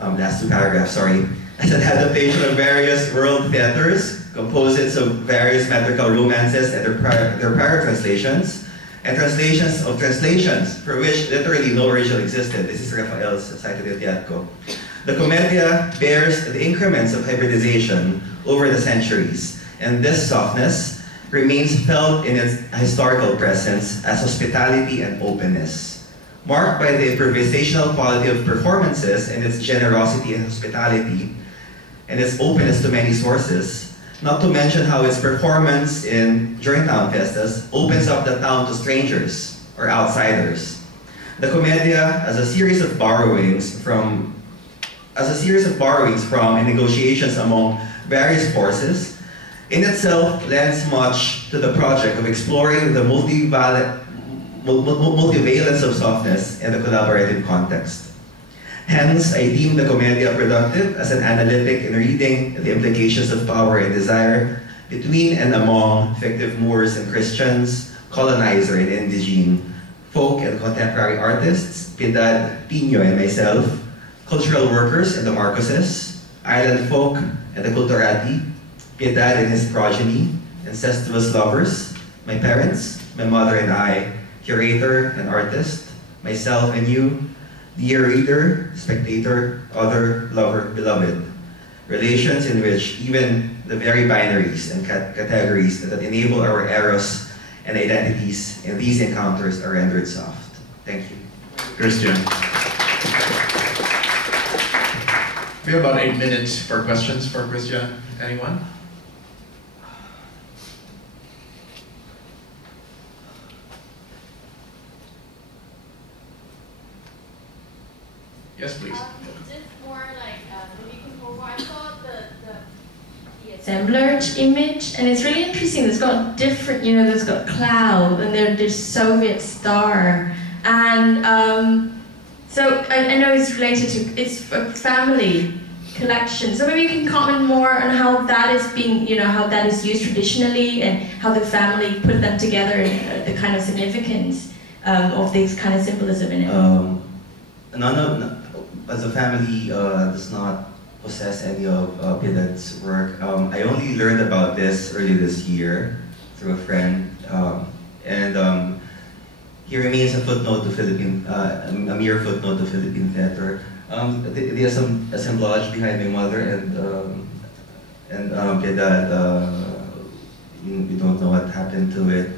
Last two paragraphs, sorry. As an adaptation of various world theaters, composites of various metrical romances and their prior translations, and translations of translations for which literally no original existed. This is Raphael's cited in Tiatko. The Commedia bears the increments of hybridization over the centuries, and this softness remains felt in its historical presence as hospitality and openness, marked by the improvisational quality of performances and its generosity and hospitality, and its openness to many sources, not to mention how its performance during town fiestas opens up the town to strangers or outsiders. The Commedia, as a series of borrowings from and negotiations among various forces, in itself lends much to the project of exploring the multivalence of softness in the collaborative context. Hence, I deem the Commedia productive as an analytic in reading the implications of power and desire between and among fictive Moors and Christians, colonizer and indigene, folk and contemporary artists, Piedad, Pino, and myself, cultural workers and the Marcoses, island folk and the Culturati, Piedad and his progeny, incestuous lovers, my parents, my mother and I, curator and artist, myself and you, dear reader, spectator, other, lover, beloved. Relations in which even the very binaries and categories that enable our eros and identities in these encounters are rendered soft. Thank you. Christian. We have about 8 minutes for questions for Christian. Anyone? Yes, please. Just more like maybe I saw the assemblage image, and it's really interesting. It's got different, there's got cloud, and there's Soviet star, and so I know it's related to it's a family collection. So maybe you can comment more on how that is being, how that is used traditionally, and how the family put them together, and the kind of significance of this kind of symbolism in it. As a family does not possess any of Piedad's work. I only learned about this early this year through a friend, and he remains a footnote to Philippine, a mere footnote to Philippine theater. The assemblage behind my mother and Piedad, we don't know what happened to it.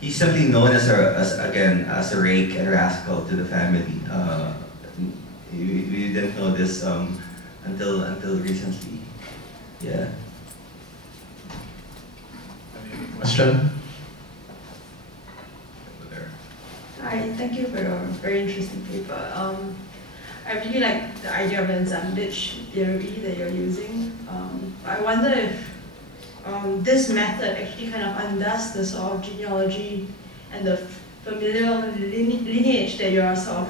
He's simply known as a rake and rascal to the family. We didn't know this until recently. Yeah. Question? Over there. Hi, thank you for your very interesting paper. I really like the idea of the assemblage theory that you're using. I wonder if this method actually kind of undoes the sort of genealogy and the familial lineage that you're sort of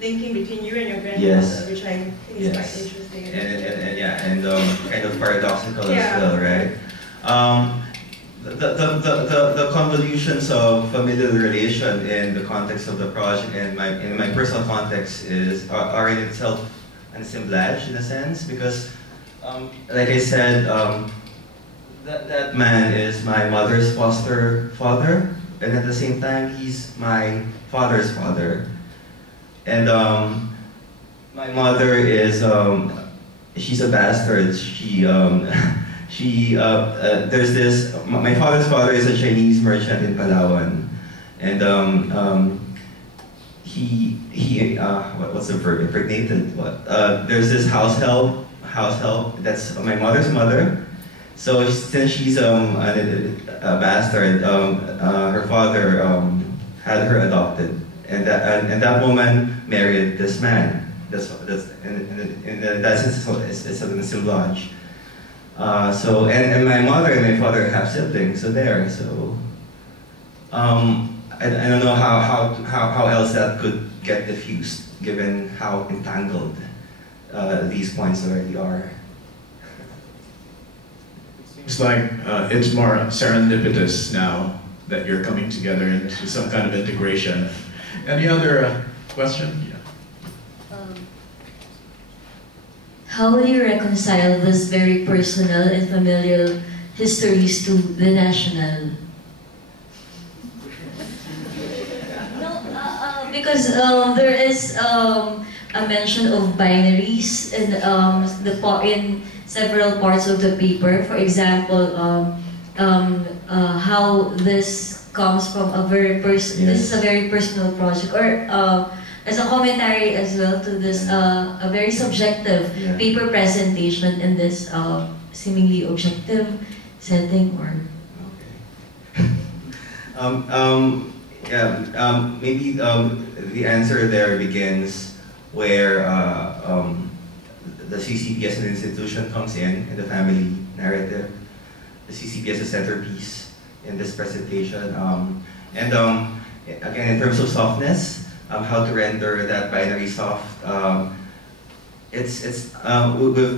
linking between you and your grandmother, Yes. which I think is quite interesting. And kind of paradoxical as well, right? The convolutions of familial relation in the context of the project and in my personal context are in itself an assemblage in a sense, because like I said, that man is my mother's foster father, and at the same time he's my father's father. And my mother is she's a bastard. There's this, my father's father is a Chinese merchant in Palawan, and what's the verb, impregnated, there's this house help, that's my mother's mother. So since she's a bastard, her father had her adopted, and that woman married this man. In that sense, it's an assemblage. So and my mother and my father have siblings, so there. So I don't know how else that could get diffused, given how entangled these points already are. Seems like it's more serendipitous now that you're coming together into some kind of integration. Any other question? How will you reconcile this very personal and familial histories to the national? No, because there is a mention of binaries in in several parts of the paper. For example, how this comes from a very this is a very personal project, or as a commentary as well to this a very subjective paper presentation in this seemingly objective setting, or maybe the answer there begins where the CCP as an institution comes in the family narrative. The CCP as a centerpiece in this presentation, and again in terms of softness. How to render that binary soft. We've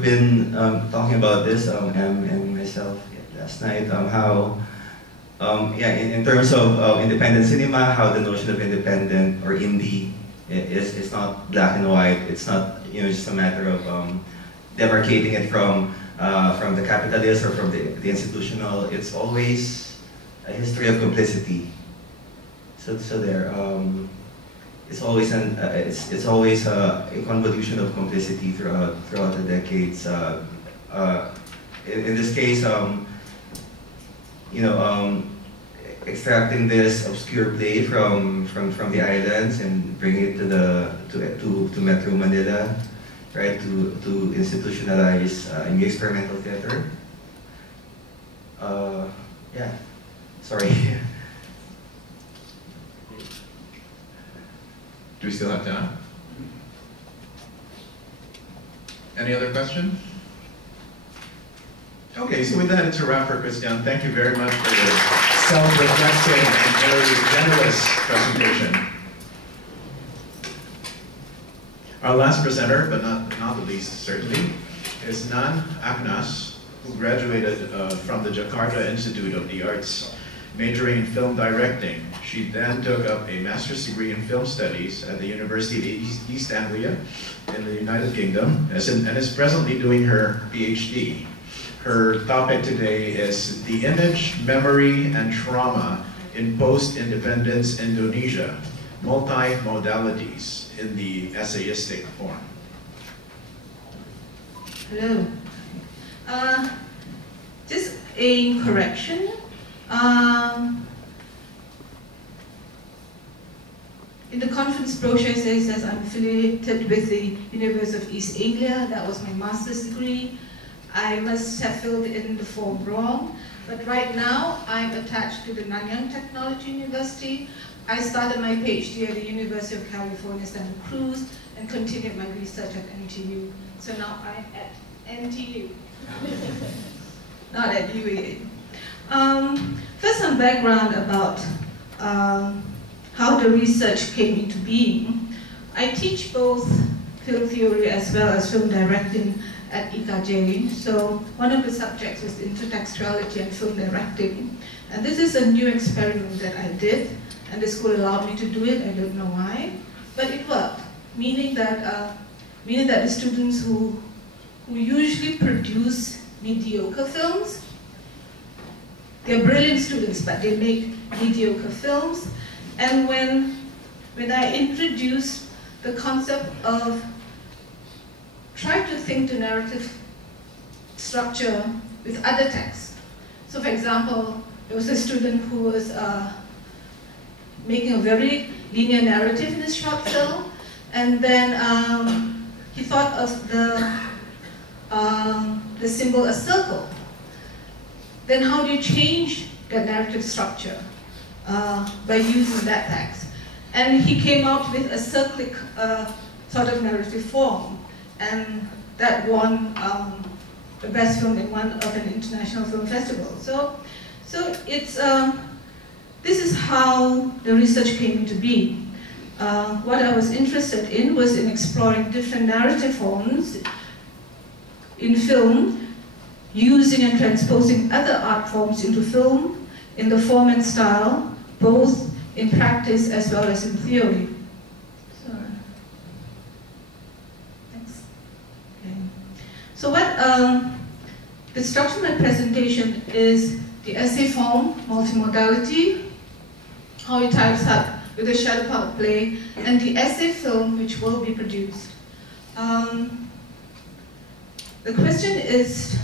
been talking about this, and myself last night, how, in terms of independent cinema, how the notion of independent or indie is not black and white. It's not just a matter of demarcating it from the capitalist or from the institutional. It's always a history of complicity. So there. It's always it's always a convolution of complicity throughout the decades. In this case, extracting this obscure play from the islands and bringing it to Metro Manila, right? To institutionalize new experimental theater. Sorry. Do we still have time? Any other question? Okay, so with that, it's a wrap for Christian. Thank you very much for your self-reflective and very generous presentation. Our last presenter, but not the least certainly, is Achnas, who graduated from the Jakarta Institute of the Arts, majoring in film directing. She then took up a master's degree in film studies at the University of East Anglia in the United Kingdom, and is presently doing her PhD. Her topic today is the image, memory, and trauma in post-independence Indonesia, multi-modalities in the essayistic form. Hello. Just a correction. In the conference brochure it says I'm affiliated with the University of East Anglia. That was my master's degree. I must have filled in the form wrong. But right now, I'm attached to the Nanyang Technology University. I started my PhD at the University of California, Santa Cruz, and continued my research at NTU. So now I'm at NTU, not at UAA. First, some background about how the research came into being. I teach both film theory as well as film directing at IKJ. So one of the subjects was intertextuality and film directing. And this is a new experiment that I did, and the school allowed me to do it. I don't know why, but it worked, meaning that the students who usually produce mediocre films, they're brilliant students, but they make mediocre films. And when I introduced the concept of trying to think the narrative structure with other texts. So for example, there was a student who was making a very linear narrative in his short film, and then he thought of the symbol a circle. Then how do you change the narrative structure by using that text? And he came out with a cyclic sort of narrative form, and that won the best film in one of an international film festival. So it's this is how the research came into being. What I was interested in was in exploring different narrative forms in film, using and transposing other art forms into film in the form and style, both in practice as well as in theory. Sorry. Thanks. Okay. So what the structure of my presentation is the essay form, multimodality, how it ties up with the shadow puppet play, and the essay film which will be produced. The question is,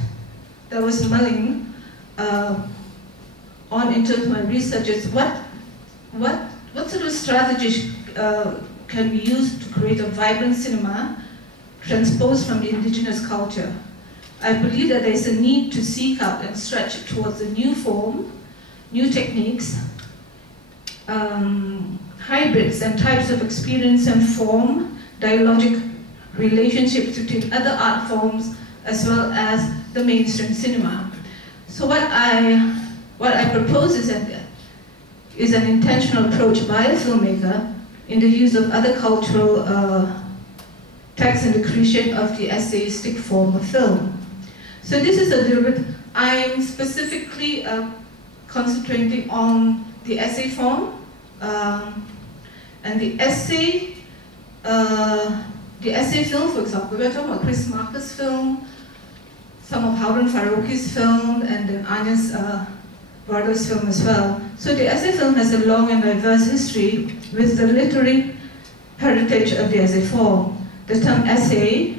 that was mulling on in terms of my research is what sort of strategies can be used to create a vibrant cinema transposed from the indigenous culture? I believe that there's a need to seek out and stretch towards a new form, new techniques, hybrids and types of experience and form, dialogic relationships between other art forms as well as the mainstream cinema. So what I propose is an intentional approach by a filmmaker in the use of other cultural texts in the creation of the essayistic form of film. So this is a little bit, I'm specifically concentrating on the essay form, and the essay film, for example, we're talking about Chris Marker's film, some of Harun Farouqi's film, and then Agnes Bardo's film as well. So the essay film has a long and diverse history with the literary heritage of the essay form. The term essay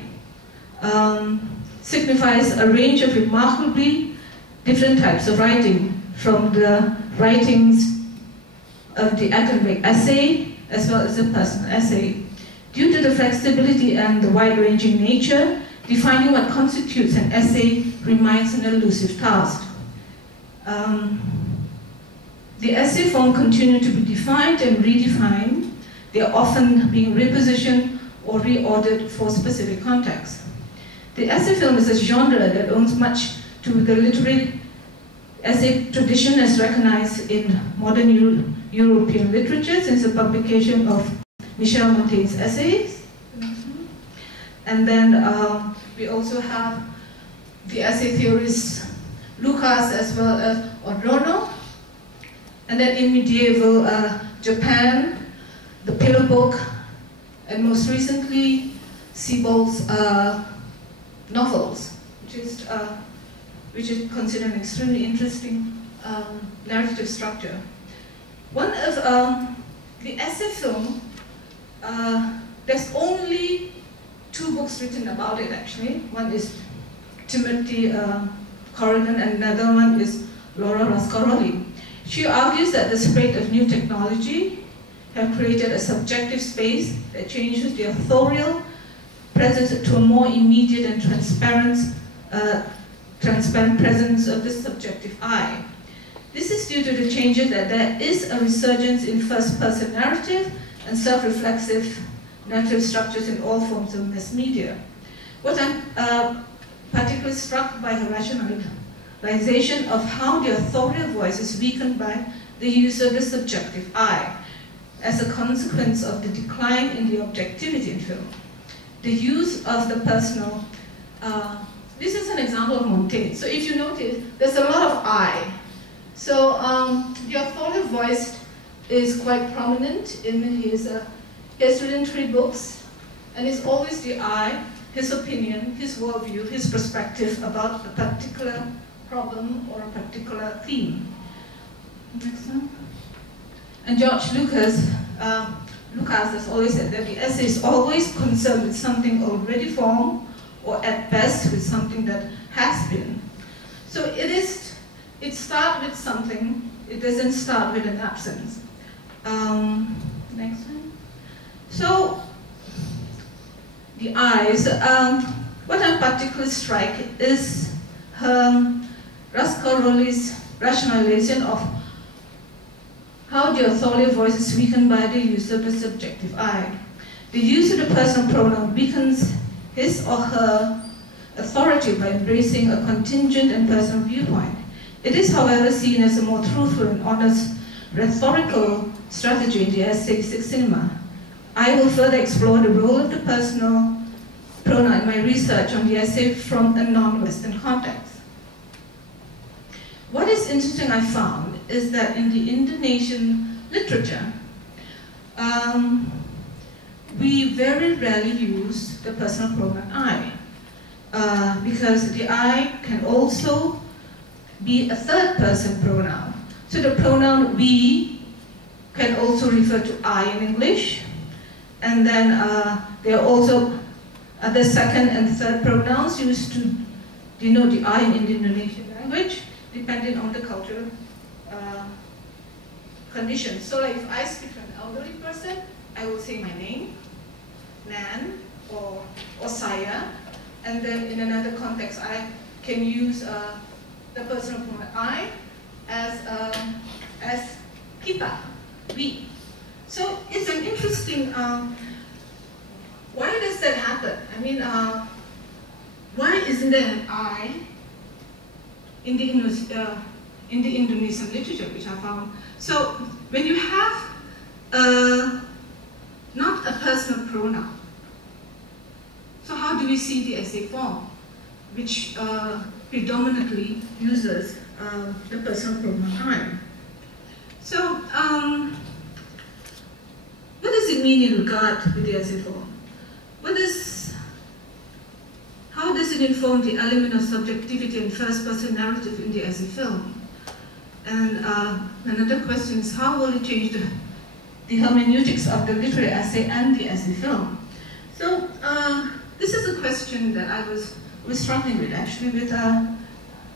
signifies a range of remarkably different types of writing, from the writings of the academic essay as well as the personal essay. Due to the flexibility and the wide-ranging nature, defining what constitutes an essay remains an elusive task. The essay form continues to be defined and redefined. They are often being repositioned or reordered for specific contexts. The essay film is a genre that owes much to the literary essay tradition as recognized in modern European literature since the publication of Michel Montaigne's essays. And then we also have the essay theorists Lucas as well as Adorno. And then in medieval Japan, the Pale Book, and most recently Sebald's novels, which is considered an extremely interesting narrative structure. One of the essay film, there's only 2 books written about it actually. One is Timothy Corrigan and another one is Laura Rascaroli. She argues that the spread of new technology have created a subjective space that changes the authorial presence to a more immediate and transparent transparent presence of the subjective I. This is due to the changes that there is a resurgence in first-person narrative and self-reflexive narrative structures in all forms of mass media. What I'm particularly struck by her rationalization of how the authorial voice is weakened by the use of the subjective I, as a consequence of the decline in the objectivity in film. The use of the personal, this is an example of Montaigne. So if you notice, there's a lot of I. So the authorial voice is quite prominent in his, he has written 3 books, and it's always the I, his opinion, his worldview, his perspective about a particular problem or a particular theme. Next one. And George Lucas has always said that the essay is always concerned with something already formed, or at best with something that has been. So it starts with something, it doesn't start with an absence. Next one. So, the eyes, what I'm particularly struck is Raskolnikov's rationalization of how the authorial voice is weakened by the use of the subjective I. The use of the personal pronoun weakens his or her authority by embracing a contingent and personal viewpoint. It is, however, seen as a more truthful and honest rhetorical strategy in the essayistic cinema. I will further explore the role of the personal pronoun in my research on the essay from a non-Western context. What is interesting, I found, is that in the Indonesian literature, we very rarely use the personal pronoun I, because the I can also be a third-person pronoun. So the pronoun we can also refer to I in English, and then there are also other second and third pronouns used to denote the I in the Indonesian language, depending on the cultural conditions. So like if I speak to an elderly person, I will say my name, Nan, or saya, and then in another context I can use the personal pronoun I as kita, we. So it's an interesting, why does that happen? I mean, why isn't there an I in the Indonesian literature, which I found? So when you have not a personal pronoun, so how do we see the essay form, which predominantly uses the personal pronoun I? So what does it mean in regard with the essay form? How does it inform the element of subjectivity and first-person narrative in the essay film? And another question is, how will it change the hermeneutics of the literary essay and the essay film? So this is a question that I was struggling with actually.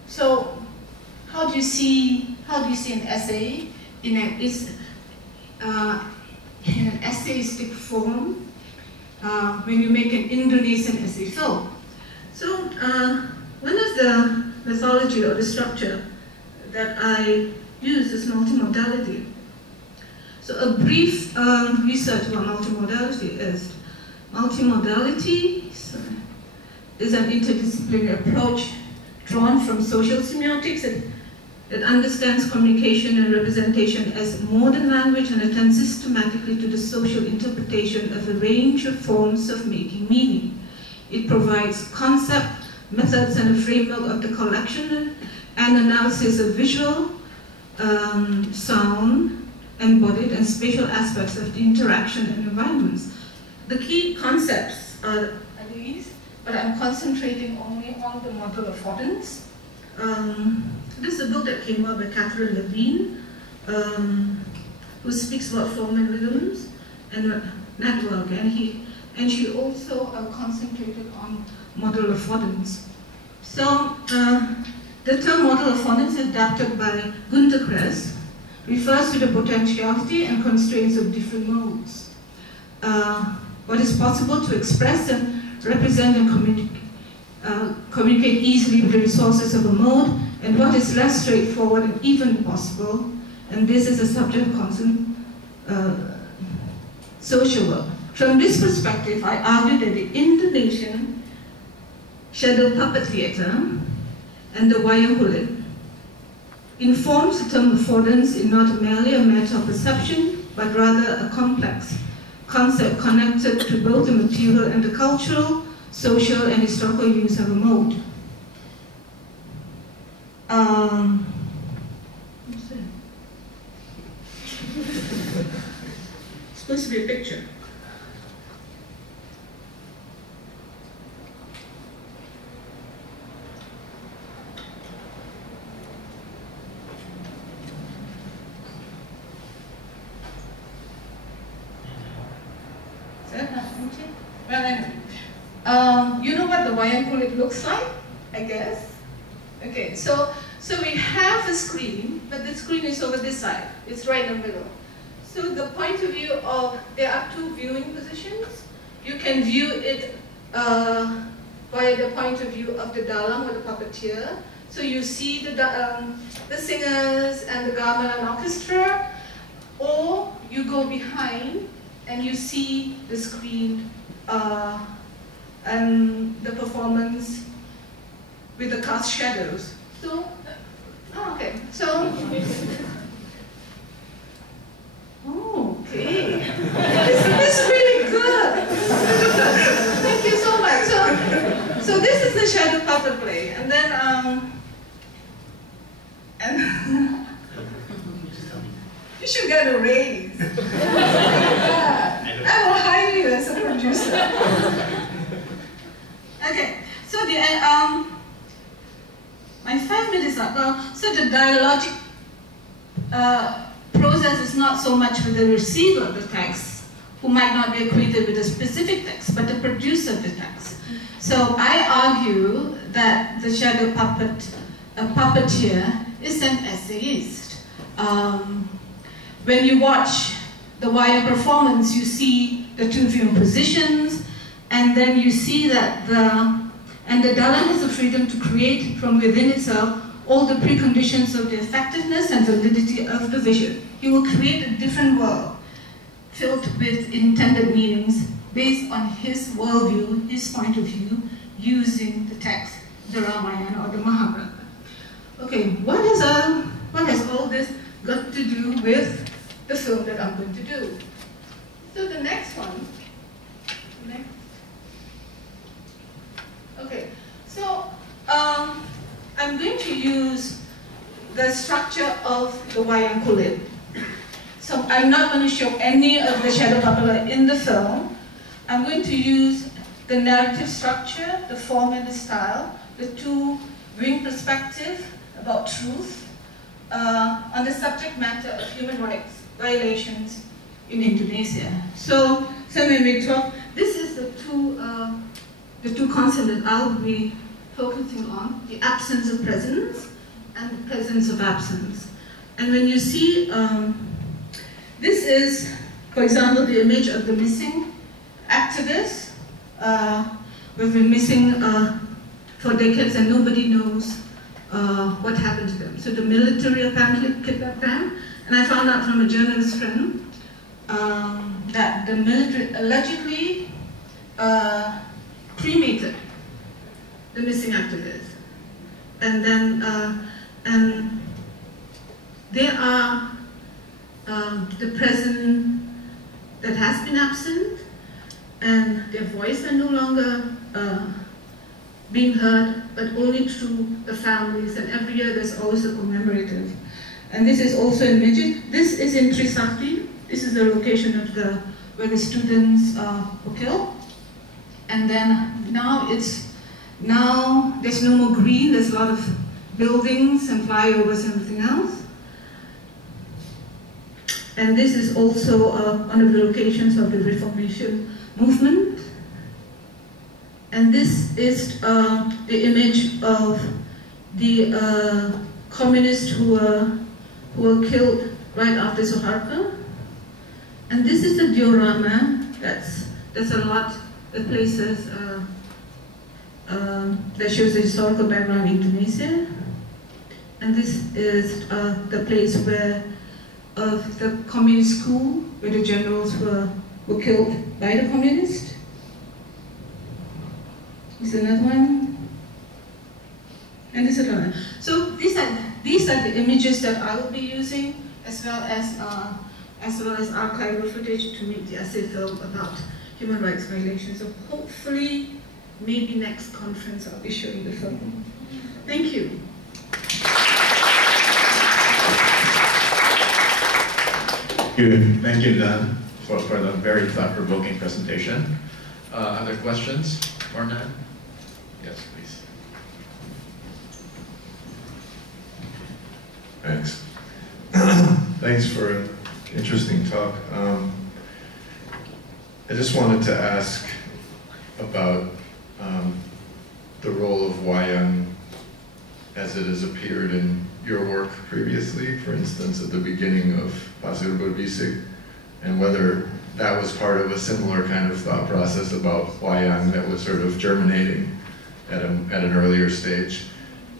So how do you see an essay in an essayistic form when you make an Indonesian essay film? So one of the methodology or the structure that I use is multimodality. So a brief research about multimodality is is an interdisciplinary approach drawn from social semiotics that understands communication and representation as modern language and attends systematically to the social interpretation of a range of forms of making meaning. It provides concept, methods, and a framework of the collection and analysis of visual, sound, embodied, and spatial aspects of the interaction and environments. The key concepts are these, but I'm concentrating only on the model of affordance. This is a book that came out by Catherine Levine, who speaks about form and rhythms and network, and she also concentrated on model affordance. So the term model affordance, adapted by Günter Kress, refers to the potentiality and constraints of different modes. What is possible to express and represent and communicate easily with the resources of a mode, and what is less straightforward and even possible. And this is a subject of constant social work. From this perspective, I argue that the Indonesian shadow puppet theater and the wayang kulit informs the term affordance in not merely a matter of perception, but rather a complex concept connected to both the material and the cultural, social, and historical use of a mode. What's that? It's supposed to be a picture. Well, anyway, you know what the wayang kulit looks like, I guess? Okay, so we have a screen, but the screen is over this side. It's right in the middle. So the point of view of, there are two viewing positions. You can view it via the point of view of the dalang or the puppeteer. So you see the singers and the gamelan and orchestra, or you go behind and you see the screen and the performance with the cast shadows. So, okay, so, okay, this is really good. Thank you so much. So this is the shadow puppet play, and then you should get a raise. I will hire you as a producer. Okay, so the my 5 minutes up now. So the dialogic process is not so much with the receiver of the text, who might not be acquainted with a specific text, but the producer of the text. So I argue that the shadow puppeteer is an essayist. When you watch the wayang performance, you see the two viewing positions, and then you see that the dalang has the freedom to create from within itself all the preconditions of the effectiveness and validity of the vision. He will create a different world filled with intended meanings based on his worldview, his point of view, using the text, the Ramayana or the Mahabharata. Okay, what has all this got to do with the film that I'm going to do? So the next one. Okay, so I'm going to use the structure of the wayang kulit. So I'm not going to show any of the shadow puppet in the film. I'm going to use the narrative structure, the form and the style, the two viewing perspective about truth, on the subject matter of human rights violations in Indonesia. So when we talk, this is the two concepts that I'll be focusing on: the absence of presence and the presence of absence. And when you see, this is, for example, the image of the missing activists. We've been missing for decades and nobody knows what happened to them. So the military apparently kidnapped them, and I found out from a journalist friend that the military allegedly cremated the missing activists. And then, and there are the present that has been absent, and their voice are no longer being heard, but only through the families, and every year there's always a commemorative. And this is also in Midget. This is in Trisakti. This is the location of where the students were killed. And then now there's no more green, there's a lot of buildings and flyovers and everything else. And this is also one of the locations of the Reformation movement. And this is the image of the communists who were killed right after Suharto. And this is the diorama. That's a lot of places that shows the historical background in Indonesia. And this is the place where the communist school, where the generals were killed by the communists. This is another one. And this is another one. So these are the images that I will be using, as well as archival footage to make the essay film about human rights violations. So hopefully, maybe next conference I'll be showing the film. Thank you. Thank you, Dan, for the very thought-provoking presentation. Other questions for Dan? Yes, please. Thanks. Thanks for an interesting talk. I just wanted to ask about the role of wayang as it has appeared in your work previously, for instance, at the beginning of Pasir Berbisik, and whether that was part of a similar kind of thought process about wayang that was sort of germinating at an earlier stage.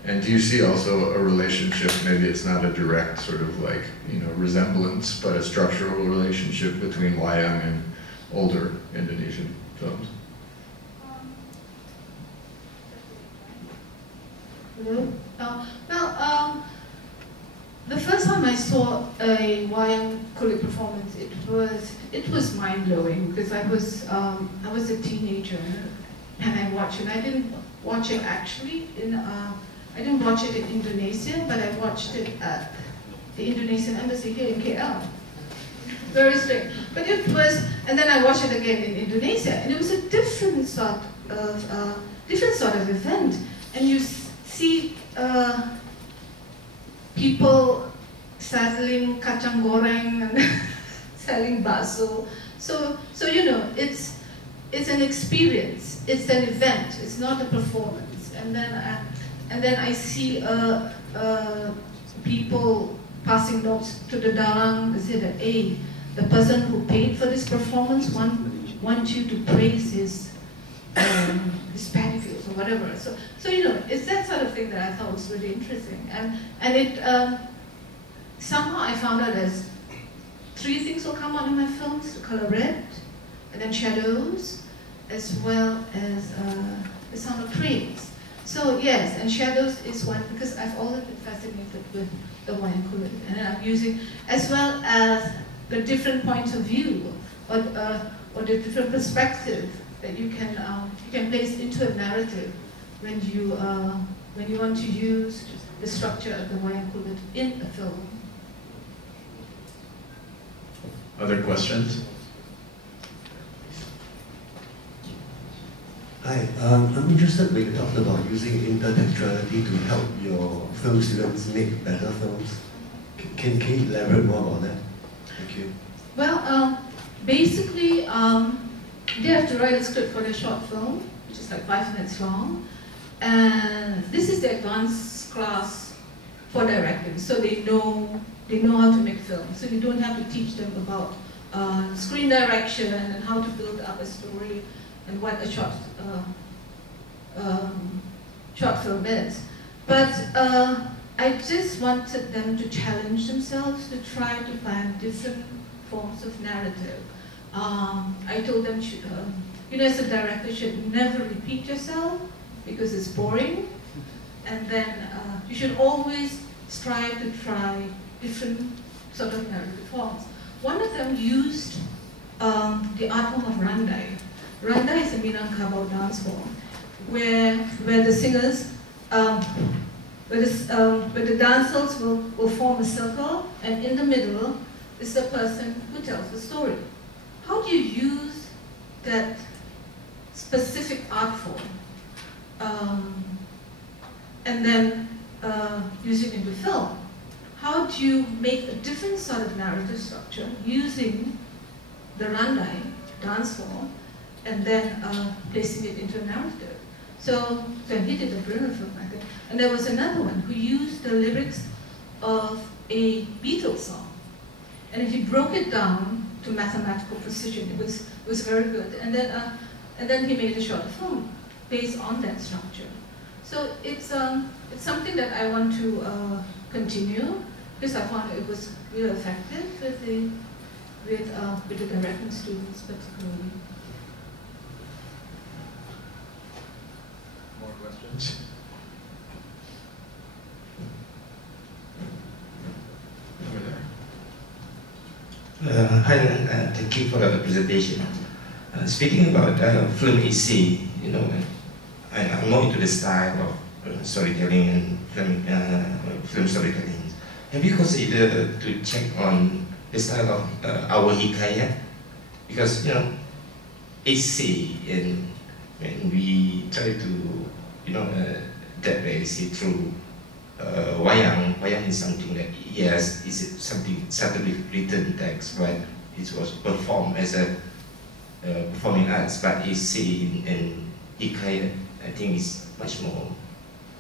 And do you see also a relationship, maybe it's not a direct sort of like, resemblance, but a structural relationship between wayang and older Indonesian films? The first time I saw a wayang kulit performance, it was mind blowing because I was a teenager and I watched it. I didn't watch it actually I didn't watch it in Indonesia, but I watched it at the Indonesian embassy here in KL. Very strict, but it was, and then I watched it again in Indonesia, and it was a different sort of event, and you see people selling kacang goreng and selling bakso. So it's an experience, it's an event, it's not a performance. And then I see people passing notes to the Daryl and say that, hey, the person who paid for this performance wants you to praise his pedicures or whatever. So it's that sort of thing that I thought was really interesting. And it somehow I found out there's 3 things will come out in my films: the color red, and then shadows, as well as the sound of trains. So yes, and shadows is one, because I've always been fascinated with the wayang kulit, and I'm using, as well as the different points of view, or the different perspective that you can place into a narrative when you want to use the structure of the wayang kulit in a film. Other questions? Hi, I'm interested when you talked about using intertextuality to help your film students make better films. Can you elaborate more about that? Thank you. Well, basically, they have to write a script for their short film, which is like 5 minutes long. And this is the advanced class for directing, so they know how to make films. So you don't have to teach them about screen direction and how to build up a story and what a short film is. But I just wanted them to challenge themselves to try to find different forms of narrative. I told them, as a director, you should never repeat yourself because it's boring. And then you should always strive to try different sort of narrative forms. One of them used the art form of randai. Randai is a Minangkabau dance form, where the singers, where the dancers will form a circle, and in the middle is the person who tells the story. How do you use that specific art form and then use it in the film? How do you make a different sort of narrative structure using the randai dance form and then placing it into a narrative? So he did a brilliant film, I think. And there was another one who used the lyrics of a Beatles song. And he broke it down to mathematical precision. It was very good. And then he made a short film. based on that structure. So it's something that I want to continue because I found it was really effective with the directing students particularly. More questions? Hi, thank you for the presentation. Speaking about film EC, you know, I'm more into the style of storytelling and film storytelling. Have you considered to check on the style of our hikayat? Because, you know, EC, and when we try to, you know, that way see through wayang is something that, yes, is something certainly written text, but it was performed as a performing arts, but EC and hikayat, I think is much more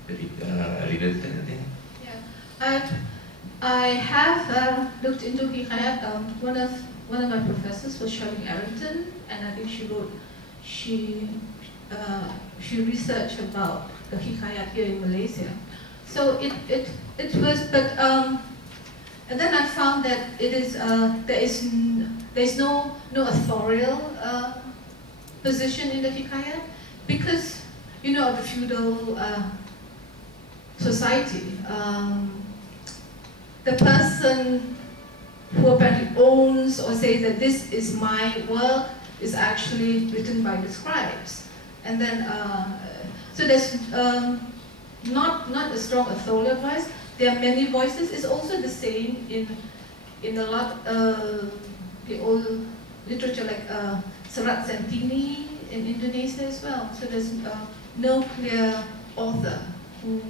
related, I think. Yeah, I have looked into hikayat. One of my professors was Shirley Arrington, and I think she researched about the hikayat here in Malaysia. So it was, but and then I found that it is there's no authorial position in the hikayat, because you know the feudal society. The person who apparently owns or says that this is my work is actually written by the scribes, and then so there's not a strong authorial voice. There are many voices. It's also the same in a lot the old literature like Serat Sentini in Indonesia as well. So there's no clear author who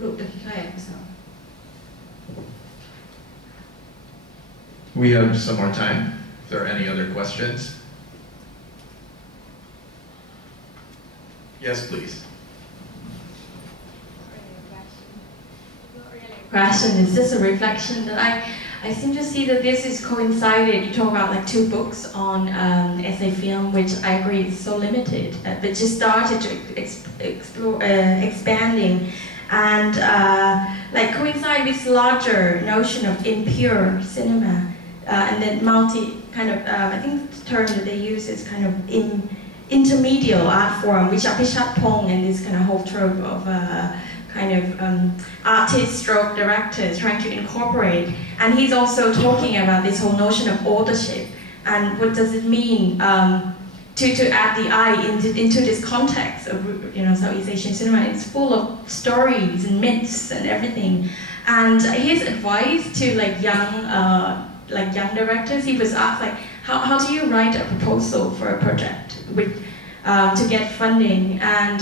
wrote the hikayat itself. We have some more time. If there are any other questions? Yes, please. Question is just a reflection that I seem to see that this is coincided. You talk about like 2 books on essay film, which I agree is so limited, but just started to explore expanding, and like coincide with larger notion of impure cinema, and then multi kind of I think the term that they use is kind of intermediate art form, which are Pichatpong and this kind of whole trope of kind of artist stroke directors trying to incorporate. And he's also talking about this whole notion of authorship and what does it mean to add the eye into this context of, you know, Southeast Asian cinema. It's full of stories and myths and everything. And his advice to like young directors, he was asked like, how do you write a proposal for a project with to get funding? And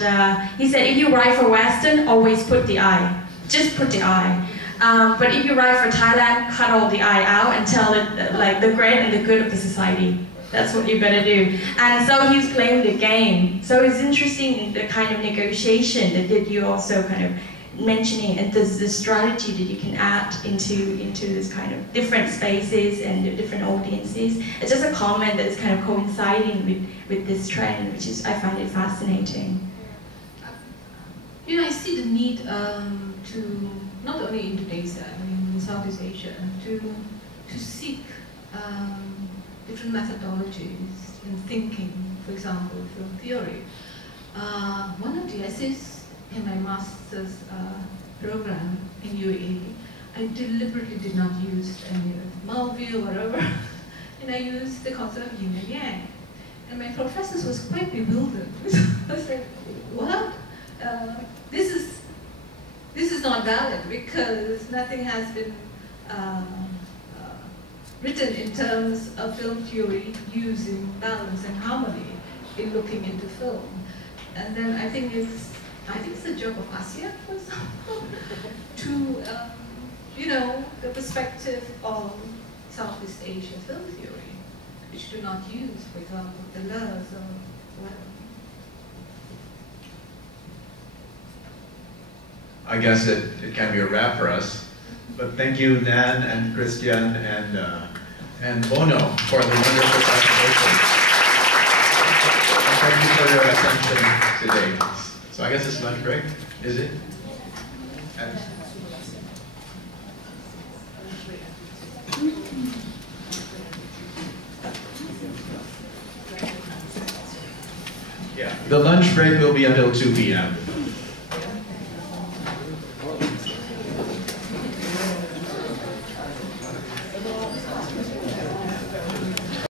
he said, if you write for Western, always put the eye. Just put the eye. But if you write for Thailand, cut all the eye out and tell it like the great and the good of the society. That's what you better do. And so he's playing the game. So it's interesting the kind of negotiation that you also kind of mentioning, and the strategy that you can add into this kind of different spaces and different audiences. It's just a comment that is kind of coinciding with this trend, which is, I find it fascinating. You know, I see the need to, not only in Indonesia, I mean in Southeast Asia, to seek different methodologies in thinking, for example, film theory. One of the essays in my master's program in UAE, I deliberately did not use any of Mulvey or whatever, and I used the concept of yin and yang. And my professors was quite bewildered. I was like, what? This is not valid because nothing has been written in terms of film theory using balance and harmony in looking into film. And then I think it's the job of ASEAN, for example, to, you know, the perspective of Southeast Asia film theory, which do not use, for example, Deleuze or whatever. I guess it can be a wrap for us. But thank you, Nan and Christian and Bono for the wonderful presentation. you for your attention today. So I guess it's lunch break, is it? Yeah, the lunch break will be until 2 p.m.